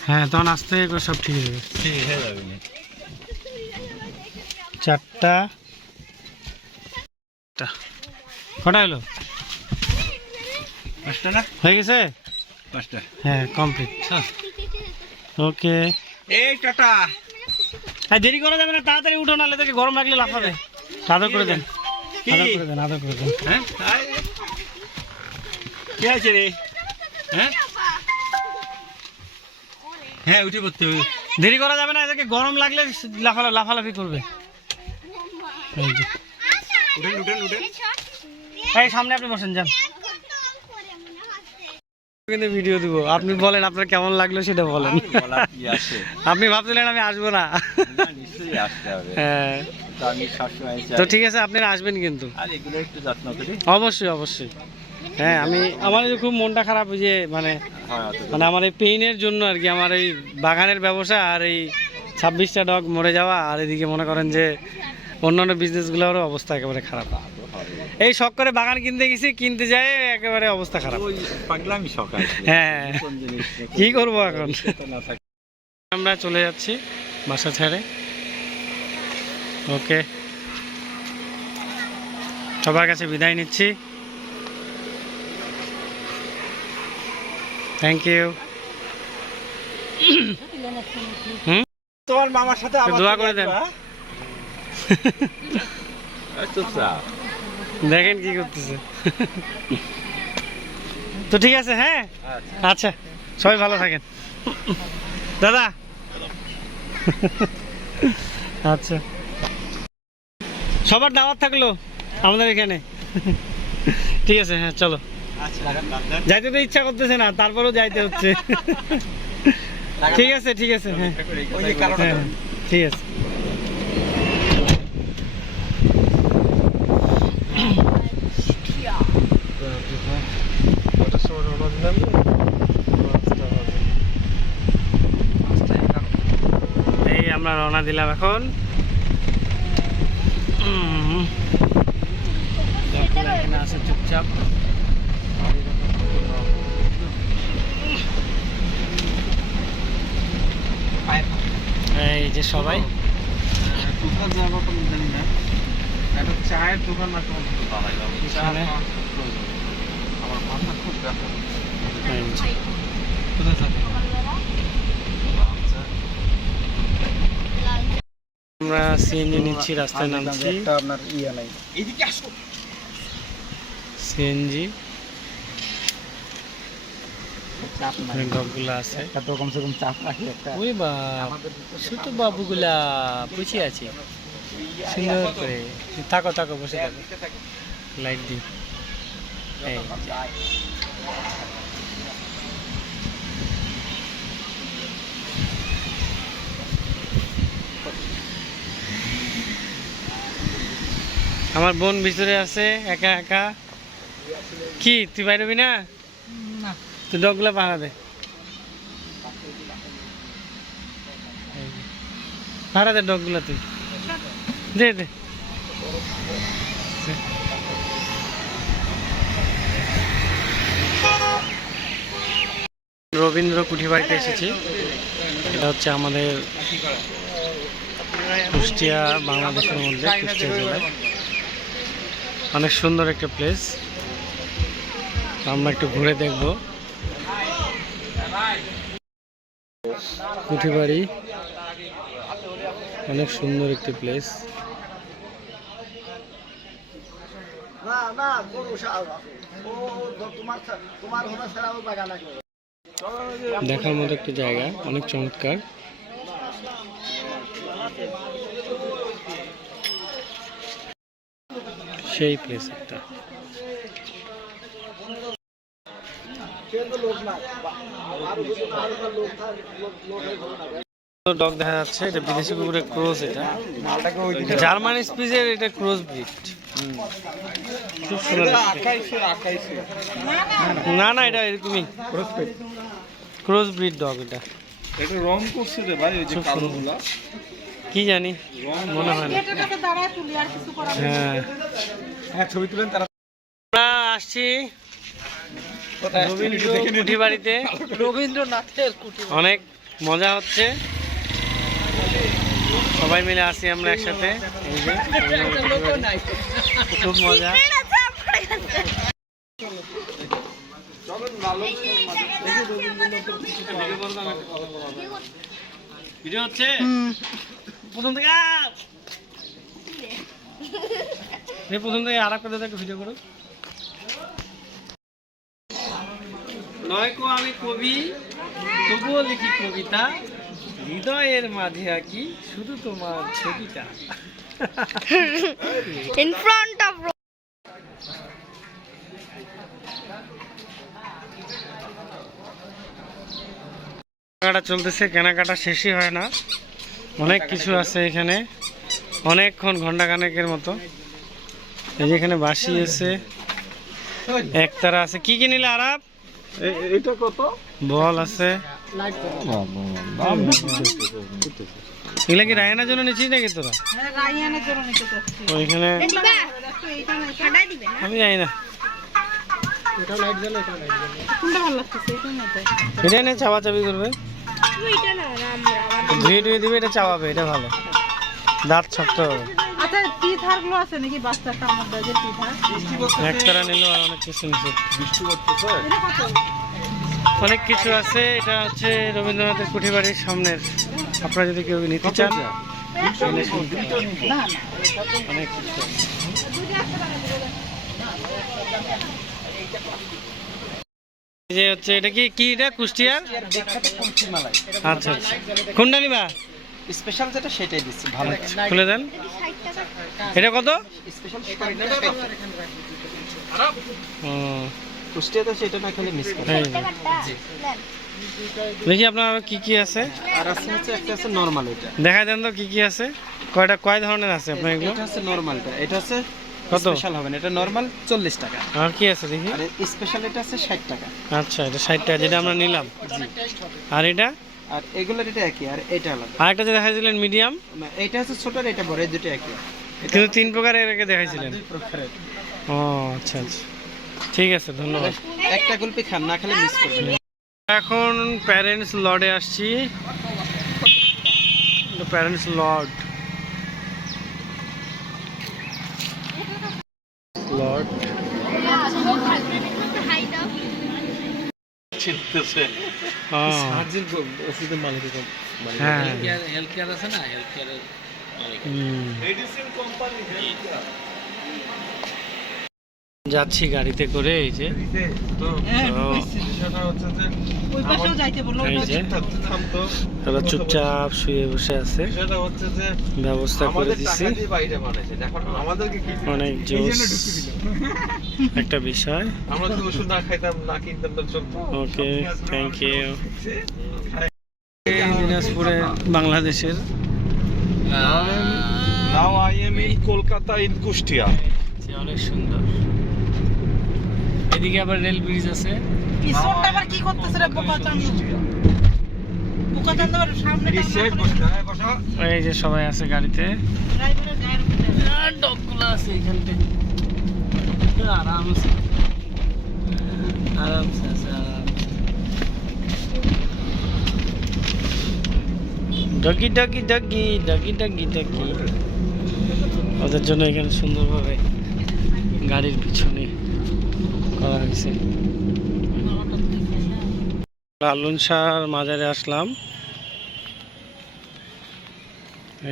হ্যাঁ তখন আস্তে করে সব ঠিক হয়ে যাবে। ঠিক হয়ে যাবে না 4টা কটা হলো? 5টা না হয়ে গেছে? 5টা হ্যাঁ কমপ্লিট। ওকে এই টাটা আর দেরি করা যাবে না, তাড়াতাড়ি উঠো, নাহলে থেকে গরম লাগলে লাফাবে। আদর করে দেন, কি আদর করে দেন, আদর করে দেন। হ্যাঁ কি আছে রে? হ্যাঁ হ্যাঁ উঠে পড়তে হবে। দেরি করা যাবে না, এদেরকে গরম লাগলে লাফালাফি করবে। এই যে। উঠেন উঠেন উঠেন। এই সামনে আপনি বসেন, যান। কিন্তু ভিডিও দিব, আপনি বলেন আপনার কেমন লাগলো সেটা বলেন। বলার কি আছে? আপনি ভাবছিলেন আমি আসবো না? না, নিশ্চয়ই আসতে হবে। হ্যাঁ, তো আমি সবসময় তো চাই। ঠিক আছে, আপনারা আসবেন কিন্তু। আর এগুলো একটু যত্ন করি। অবশ্যই অবশ্যই। হ্যাঁ, আমার এই খুব মনটা খারাপ, ওই যে মানে হ্যাঁ অত আমার এই পেইনের জন্য আর কি, আমার এই বাগানের ব্যবসা আর এই 26টা ডগ মরে যাওয়া, আর এদিকে মনে করেন যে অন্যান্য বিজনেসগুলোরও অবস্থা একেবারে খারাপ। এই শখ করে বাগান কিনতে গেছি, কিনতে যায় একেবারে অবস্থা খারাপ। ওই পাগলামি সকাল। হ্যাঁ, কোন জিনিস কি করবো এখন। না থাকে। আমরা চলে যাচ্ছি বাসা ছেড়ে। ওকে, সবার কাছে বিদায় নিচ্ছি। Thank you. তোমার মামার সাথে আবার দোয়া করে দেন। চুপচাপ। দেখেন কি করতেছে। তো ঠিক আছে, হ্যাঁ আচ্ছা, সবাই ভালো থাকেন দাদা। আচ্ছা, সবার দাওয়াত থাকলো আমাদের এখানে। ঠিক আছে, হ্যাঁ চলো। যাইতে তো ইচ্ছা করতেছে না, তারপরেও যাইতে হচ্ছে। ঠিক আছে ঠিক আছে, হ্যাঁ হ্যাঁ ঠিক আছে। এই আমরা রওনা দিলাম এখন। এখানে আছে চুপচাপ। এই যে সবাই চায়ের দোকান না এখানে। এই যে। আমরা সিএনজি নিচ্ছি, রাস্তায় নামছি। আপনার ইয়ে নাই। এইদিকে আসো। সিএনজি চাপ নাই। ডগগুলো আছে। এত কমসে কম চাপ রাখি একটা। ওই বা ছোট বাবুগুলা বসে আছে সুন্দর করে। থাকো থাকো, বসে থাকো, লাইট দিই। এই যে। আমার বোন ভিতরে আছে একা একা। কি তুই বাইরে হবি না? তুই ডগগুলা পাহারা দে, পাহারা দে ডগগুলা, তুই দে দে। রবীন্দ্র কুঠি বাড়িতে এসেছি। এটা হচ্ছে আমাদের কুষ্টিয়া, বাংলাদেশের মধ্যে কুষ্টিয়া জেলায়। অনেক সুন্দর একটা প্লেস, আমরা একটু ঘুরে দেখব। কুঠি বাড়ি অনেক সুন্দর একটি প্লেস। দেখার মতো একটি জায়গা, অনেক চমৎকার। সেই প্লেস একটা। ডগ দেখা যাচ্ছে, এটা বিদেশি কুকুরের ক্রস। এটা জার্মান স্পিচের, এটা ক্রস ব্রিড। খুব সুন্দর। না না, এটা এরকমই ক্রস ব্রিড ডগ। এটা এটা রং করছে রে ভাই, ওই যে কালোগুলা। কি জানি, মনে হয় না। হ্যাঁ হ্যাঁ, ছবি তুলেন তারা। আমরা আসছি রবীন্দ্র কুঠি বাড়িতে। রবীন্দ্রনাথের কুঠি। অনেক মজা হচ্ছে, সবাই মিলে আসি আমরা একসাথে। এই যে খুব মজা। ভিডিও হচ্ছে। প্রথম থেকে প্রথম থেকে আর একটা দাদা ভিডিও করো। নয়কো আমি কবি, তবুও লিখি কবিতা, হৃদয়ের মাঝে আঁকি শুধু তোমার ছবিটা। In front of কেনাকাটা চলতেছে, কেনাকাটা শেষই হয় না, অনেক কিছু আছে এখানে, অনেকক্ষণ ঘন্টাখানেকের মতো। এই যে এখানে বাঁশি আছে, একতারা আছে। কি কি নিলে আরাপ? এটা কত? বল আছে। এগুলা কি রায়নার জন্য নিচ্ছিস নাকি তোরা? রাইয়ানের জন্য নিতে চাচ্ছি। ওইখানে হাঁটাই দিবে না? আমি জানি না, কোনটা ভালো লাগতেছে? এটা না এটা? এটা এনে চাপাচাপি করবে, ওইটা না, আমরা ধুয়ে টুয়ে দিবে, এটা চাপাবে, এটা ভালো, দাঁত শক্ত হবে। আচ্ছা টিথার গুলো আছে নাকি বাচ্চাটা আমার দাজের টিথার? একতারা নিল আর অনেক কিছু নিচ্ছে, এটা কত? অনেক কিছু আছে। এটা হচ্ছে রবীন্দ্রনাথের কুঠিবাড়ির সামনের, আপনারা যদি কেউ নিতে চান অনেক কিছু আছে। এই যে হচ্ছে এটা কি কি এটা কুষ্টিয়ার? আচ্ছা আচ্ছা, কোনটা নিবা? স্পেশাল যেটা সেটাই দিচ্ছি, ভালো। খুলে দেন। 60 টাকা। এটা কত? স্পেশাল ও, কুষ্টিয়াতে সেটা না খেলে মিস করে। এই যে। টাকাটা নেন। দেখি আপনার আরো কি কি আছে, আর আছে হচ্ছে একটা আছে নরমাল, এটা দেখা দেন তো কি কি আছে, কয় ধরনের আছে আপনার এগুলো? এটা হচ্ছে নরমালটা, এটা হচ্ছে কত? স্পেশাল হবে না, এটা নরমাল 40 টাকা, আর কি আছে দেখি? আর স্পেশাল এটা আছে 60 টাকা। আচ্ছা, এটা 60 টাকা যেটা আমরা নিলাম। আর এটা? আর এগুলোর এটা একই, আর এটা আলাদা। আরেকটা যে দেখাইছিলেন মিডিয়াম, না, এটা হচ্ছে ছোট আর এটা বড়, এই দুটো একই। এটা কিন্তু 3 প্রকারের এর আগে দেখাইছিলেন। দুই প্রকারের। ও আচ্ছা আচ্ছা, ঠিক আছে, ধন্যবাদ। একটা কুলপি খান, না খেলে মিস করবেন। এখন প্যারেন্টস লর্ডে আসছি, প্যারেন্টস লর্ড, লর্ড হাই দাও। হ্যাঁ, হেলথ কেয়ার আছে না, হেলথ কেয়ারের যাচ্ছি গাড়িতে করে। এই যে তো ওই পাশেও যাইতে বললো। এই যে তারা চুপচাপ শুয়ে বসে আছে, ব্যবস্থা করে দিছি, অনেক জোস একটা বিষয়। আমরা তো ওষুধ না খাইতাম, না কিনতাম তো চলতো। ওকে, থ্যাংক ইউ। দিনাজপুরে বাংলাদেশের Now I am in Kolkata in Kushtia. অনেক সুন্দর। এদিকে আবার রেল ব্রিজ আছে। পিছনটা আবার কি করতেছে রে বোকাচান্দ? বোকাচান্দ আবার সামনে এই যে সবাই আছে গাড়িতে, ড্রাইভারের গায়ের উপরে। আর ডগগুলো আছে এখানতে, আরামসে আরামসে আছে, doggy doggy doggy doggy doggy doggy. ওদের জন্য এখানে সুন্দরভাবে গাড়ির পিছনে করা হয়েছে। লালন শাহর মাজারে আসলাম,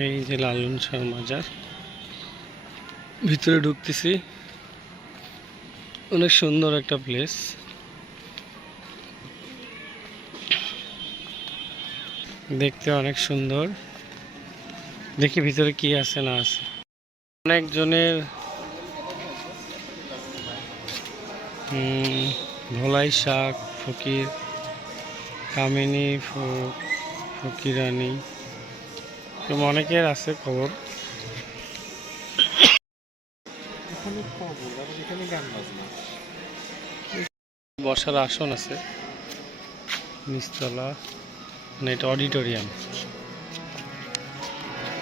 এই যে লালন শাহর মাজার, ভিতরে ঢুকতেছি, অনেক সুন্দর একটা প্লেস। দেখতে অনেক সুন্দর, দেখি ভিতরে কি আছে না আছে। অনেকজনের ভোলাই শাক, ফকির, কামিনী, ফকিরানি, অনেকের আছে খবর। বসার আসন আছে নিচতলা, মানে এটা অডিটোরিয়াম।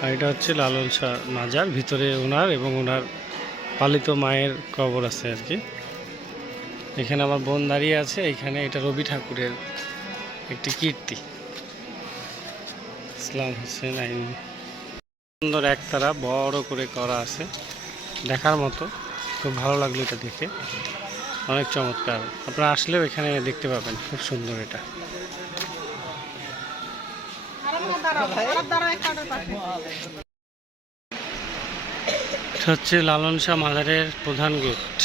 আর এটা হচ্ছে লালন শাহ মাজার, ভিতরে ওনার এবং ওনার পালিত মায়ের কবর আছে আর কি। এখানে আমার বোন দাঁড়িয়ে আছে, এখানে এটা রবি ঠাকুরের একটি কীর্তি, ইসলাম হোসেন আইনি। সুন্দর একতারা বড় করে করা আছে, দেখার মতো, খুব ভালো লাগলো এটা দেখে, অনেক চমৎকার। আপনারা আসলেও এখানে দেখতে পাবেন, খুব সুন্দর এটা। এটা হচ্ছে লালন শাহ মাজারের প্রধান গেট,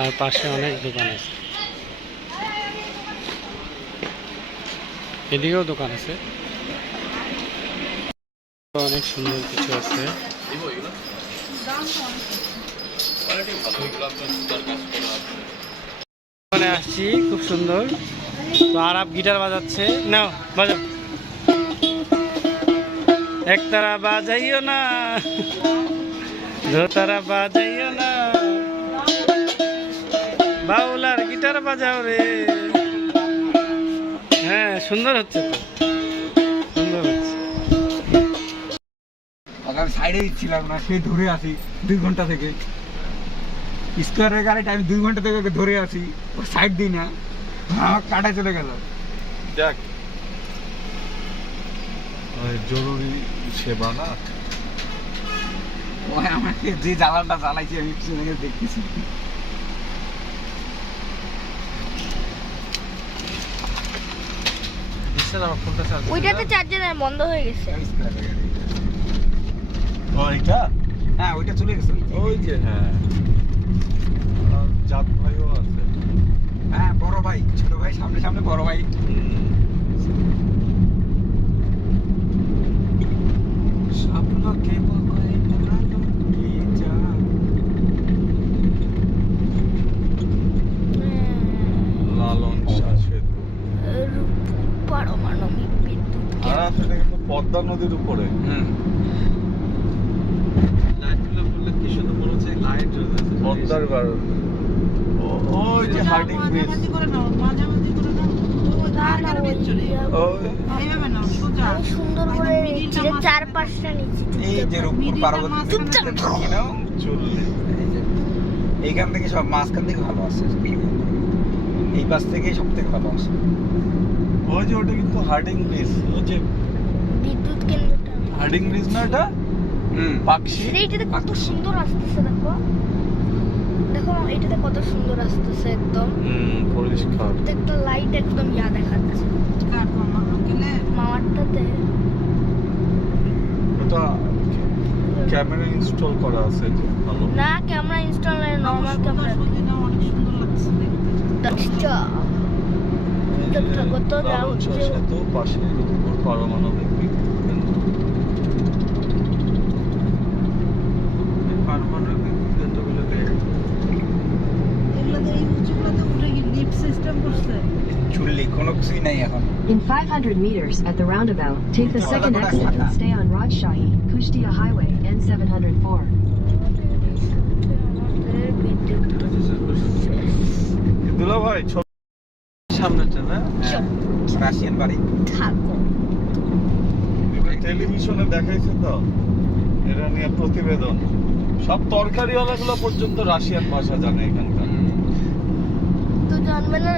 আর পাশে অনেক দোকান আছে, এদিকেও দোকান আছে, অনেক সুন্দর কিছু আছে। ওখানে আসছি, খুব সুন্দর। তো আরব গিটার বাজাচ্ছে, নাও বাজাও। একতারা বাজাইও না, দোতারা বাজাইও না, বাউলার গিটার বাজাও রে। হ্যাঁ, সুন্দর হচ্ছে তো, সুন্দর হচ্ছে। আমি সাইডে দিচ্ছিলাম না, সে ধরে আসি 2 ঘন্টা থেকে। স্কোয়ারের গাড়িটা আমি 2 ঘন্টা থেকে ওকে ধরে আসি, ও সাইড দিই না, আমার কাটায় চলে গেল। দেখ জরুরি সেবা না, ও আমাকে যে জ্বালানটা জ্বালাইছে আমি পিছনে গিয়ে দেখতেছি। ওইটাতে চার্জার বন্ধ হয়ে গেছে। ওইটা হ্যাঁ, ওইটা চলে গেছে। ওই যে, হ্যাঁ জাত ভাইও আছে। হ্যাঁ, বড় ভাই ছোট ভাই, সামনে সামনে বড় ভাই। স্বপ্নকে বকয়ে পোড়ালো দিয়ে যা। লালন শাহ সেতু, পারমাণবিক বিদ্যুৎ আর সেটা কিন্তু পদ্মা নদীর উপরে। পদ্মার বারো, ওই যে হার্ডিং ব্রিজ, সুন্দর করে চারপাশটা নিচে এই যে রূপপুর পার্বতী চললে এইখান থেকে সব মাঝখান থেকে ভালো আসছে, এই পাশ থেকে সব থেকে ভালো আসছে। ওই যে ওটা কিন্তু হার্ডিং ব্রিজ, ওই যে বিদ্যুৎ কেন্দ্রটা। হার্ডিং ব্রিজ না এটা, পাকশি। এইটাতে কত সুন্দর আসতেছে, দেখো দেখো এইটাতে কত সুন্দর আসতেছে, একদম পরিষ্কার। একটা লাইট একদম ইয়া দেখাচ্ছে মামারটাতে। ওটা ক্যামেরা ইনস্টল করা আছে যে ভালো না, ক্যামেরা ইনস্টল নাই, নরমাল ক্যামেরা। কত যা লালন শাহ হচ্ছে, সেতু, পাশে রূপপুর পারমাণবিক বিদ্যুৎ কেন্দ্র। পারমাণবিক কেন্দ্রগুলোতে চুল্লি কোনো কিছুই নাই এখন। In 500 meters at the roundabout, take the second exit and stay on Rajshahi, Kushtia Highway, N704. দুলা ভাই সামনেটা না, রাশিয়ান বাড়ি। থাকো টেলিভিশনে দেখাইছে তো, এটা নিয়ে প্রতিবেদন। সব তরকারিওয়ালাগুলো পর্যন্ত রাশিয়ান ভাষা জানে এখানকার। তো জানবে না,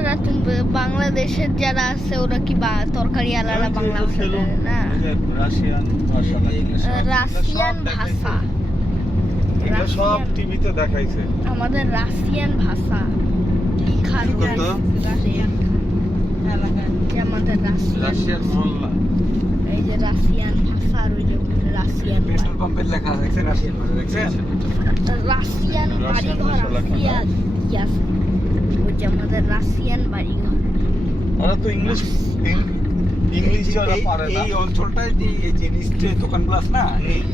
বাংলাদেশের যারা আছে ওরা কি তরকারি আলাদা বাংলা ভাষা জানে না? রাশিয়ান ভাষা রাশিয়ান ভাষা, এটা সব টিভিতে দেখাইছে। আমাদের রাশিয়ান ভাষা লিখা রাশিয়ান, যে আমাদের রাশিয়ান মহল্লা, এই যে রাশিয়ান ভাষা, আর ওই যে রাশিয়ান পেট্রোল পাম্পের লেখা আছে রাশিয়ান ভাষা, দেখছেন? রাশিয়ান বাড়িঘর, রাশিয়ান ইয়াস, ওই যে আমাদের রাশিয়ান বাড়িঘর। ওরা তো ইংলিশ যারা পারে না। এই অঞ্চলটায় যে এই যে নিশ্চয় দোকানগুলো আছে না,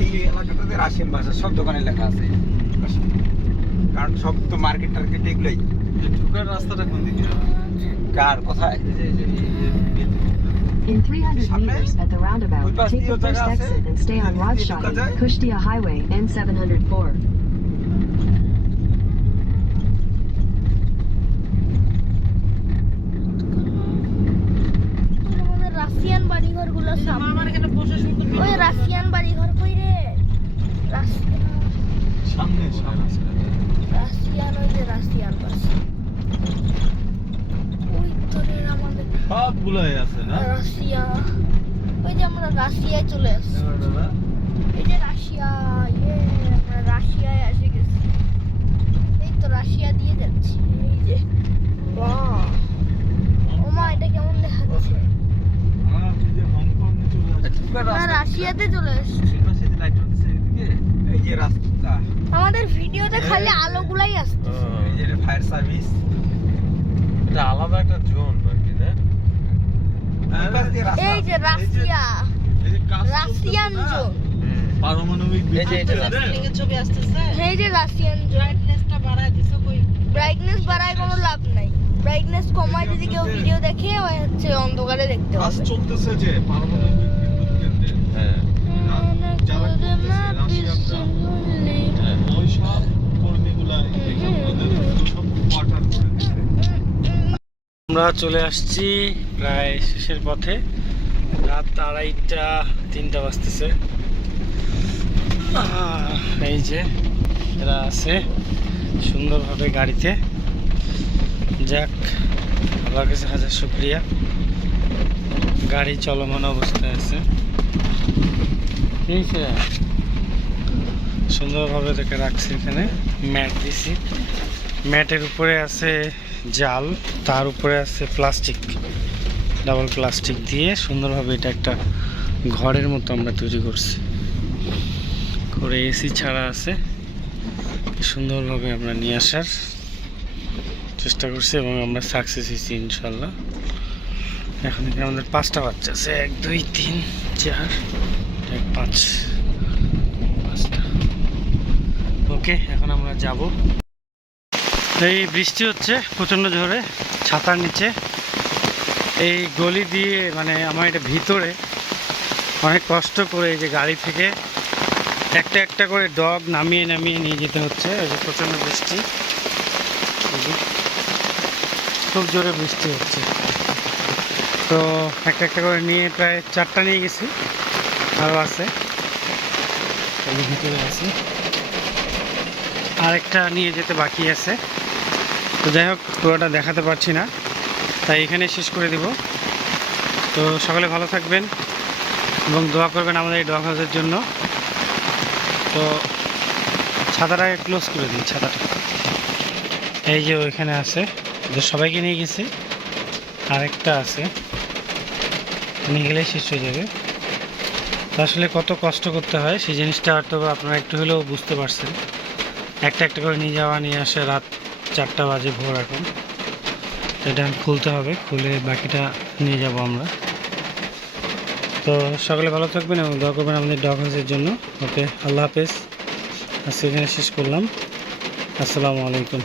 এই এলাকাটাতে রাশিয়ান ভাষা সব দোকানে লেখা আছে, কারণ সব তো মার্কেট টার্কেট এগুলোই। ঢোকার রাস্তাটা কোন দিকে? কার কোথায়? In 300 meters at the roundabout, take the first exit and stay on Rajshahi, Kushtia Highway, N704. আমাদের রাশিয়ান বাড়িঘর গুলো ওই রাশিয়ান বাড়িঘর কই রে, সামনে রাশিয়ান, ওই যে রাশিয়ান বাসা, ওই তোরে আমাদের সবগুলাই আছে না। রাশিয়া, ওই যে আমরা রাশিয়ায় চলে আসছি, এই যে রাশিয়া, আমরা রাশিয়ায় এসে গেছি, এই তো রাশিয়া দিয়ে যাচ্ছি, এই যে ওমা এটা কেমন দেখাচ্ছে। এবার আমরা রাস্তা রাশিয়াতে চলে এসেছি। এই পাশে লাইট জ্বলছে এদিকে। এই যে রাস্তা, আমাদের ভিডিওতে খালি আলোগুলাই আসছে। এই যে ফায়ার সার্ভিস। এটা আলাদা একটা জোন আর কি না? এই পাশ দিয়ে রাস্তা এই যে রাশিয়া, এই যে কাজ রাশিয়ান জোন। পারমাণবিক এই যে বিদ্যুৎ এটা কেন্দ্র। লিঙ্গের ছবি আসতেছে এই যে রাশিয়ান জোন। ব্রাইটনেসটা বাড়ায় দিছো কই ব্রাইটনেস বাড়ায় কোনো লাভ নাই, ব্রাইটনেস কমায় যদি কেউ ভিডিও দেখে ওই হচ্ছে অন্ধকারে দেখতে কাজ হবে। চলতেছে যে পারমাণবিক বিদ্যুৎ কেন্দ্রে। হ্যাঁ যারা করতেছে রাশিয়ানরা, ওই সব কর্মীগুলা ওদের সব কোয়ার্টার করে দিচ্ছে। আমরা চলে আসছি প্রায় শেষের পথে। রাত 2:30-3টা বাজতেছে। এই যে এরা আছে সুন্দরভাবে গাড়িতে। যাক, আল্লাহর কাছে হাজার শুকরিয়া, গাড়ি চলমান অবস্থায় আছে। এই যে সুন্দরভাবে দেখে রাখছি, এখানে ম্যাট দিছি, ম্যাটের উপরে আছে জাল, তার উপরে আছে প্লাস্টিক, ডাবল প্লাস্টিক দিয়ে সুন্দরভাবে এটা একটা ঘরের মতো আমরা তৈরি করছি। করে এসি ছাড়া আছে, সুন্দরভাবে আমরা নিয়ে আসার চেষ্টা করছি এবং আমরা সাকসেস হয়েছি ইনশাল্লাহ। এখন থেকে আমাদের 5টা বাচ্চা আছে, 1 2 3 4 5 5টা। ওকে, এখন আমরা যাব। এই বৃষ্টি হচ্ছে প্রচণ্ড জোরে, ছাতার নিচে এই গলি দিয়ে, মানে আমার এটা ভিতরে অনেক কষ্ট করে এই যে গাড়ি থেকে একটা একটা করে ডগ নামিয়ে নামিয়ে নিয়ে যেতে হচ্ছে। এই যে প্রচণ্ড বৃষ্টি, এই যে খুব জোরে বৃষ্টি হচ্ছে, তো একটা একটা করে নিয়ে প্রায় 4টা নিয়ে গেছি, আরও আছে এই যে ভিতরে আছে, আরেকটা নিয়ে যেতে বাকি আছে। তো যাই হোক, পুরোটা দেখাতে পারছি না, তাই এখানে শেষ করে দিব। তো সকলে ভালো থাকবেন এবং দোয়া করবেন আমাদের এই ডগ হাউসের জন্য। তো ছাতাটাকে ক্লোজ করে দিই, ছাতাটা এই যে ওইখানে আছে, যে সবাইকে নিয়ে গেছি, আরেকটা আছে, নিয়ে গেলেই শেষ হয়ে যাবে। তো আসলে কত কষ্ট করতে হয় সেই জিনিসটা হয়তো আপনারা একটু হলেও বুঝতে পারছেন। একটা একটা করে নিয়ে যাওয়া নিয়ে আসে, রাত 4টা বাজে ভোর এখন। তো এটা খুলতে হবে, খুলে বাকিটা নিয়ে যাব আমরা। তো সকলে ভালো থাকবেন এবং দোয়া করবেন আমাদের ডগ হাউসের জন্য। ওকে, আল্লাহ হাফেজ। আজকে এখানে শেষ করলাম। আসসালামু আলাইকুম।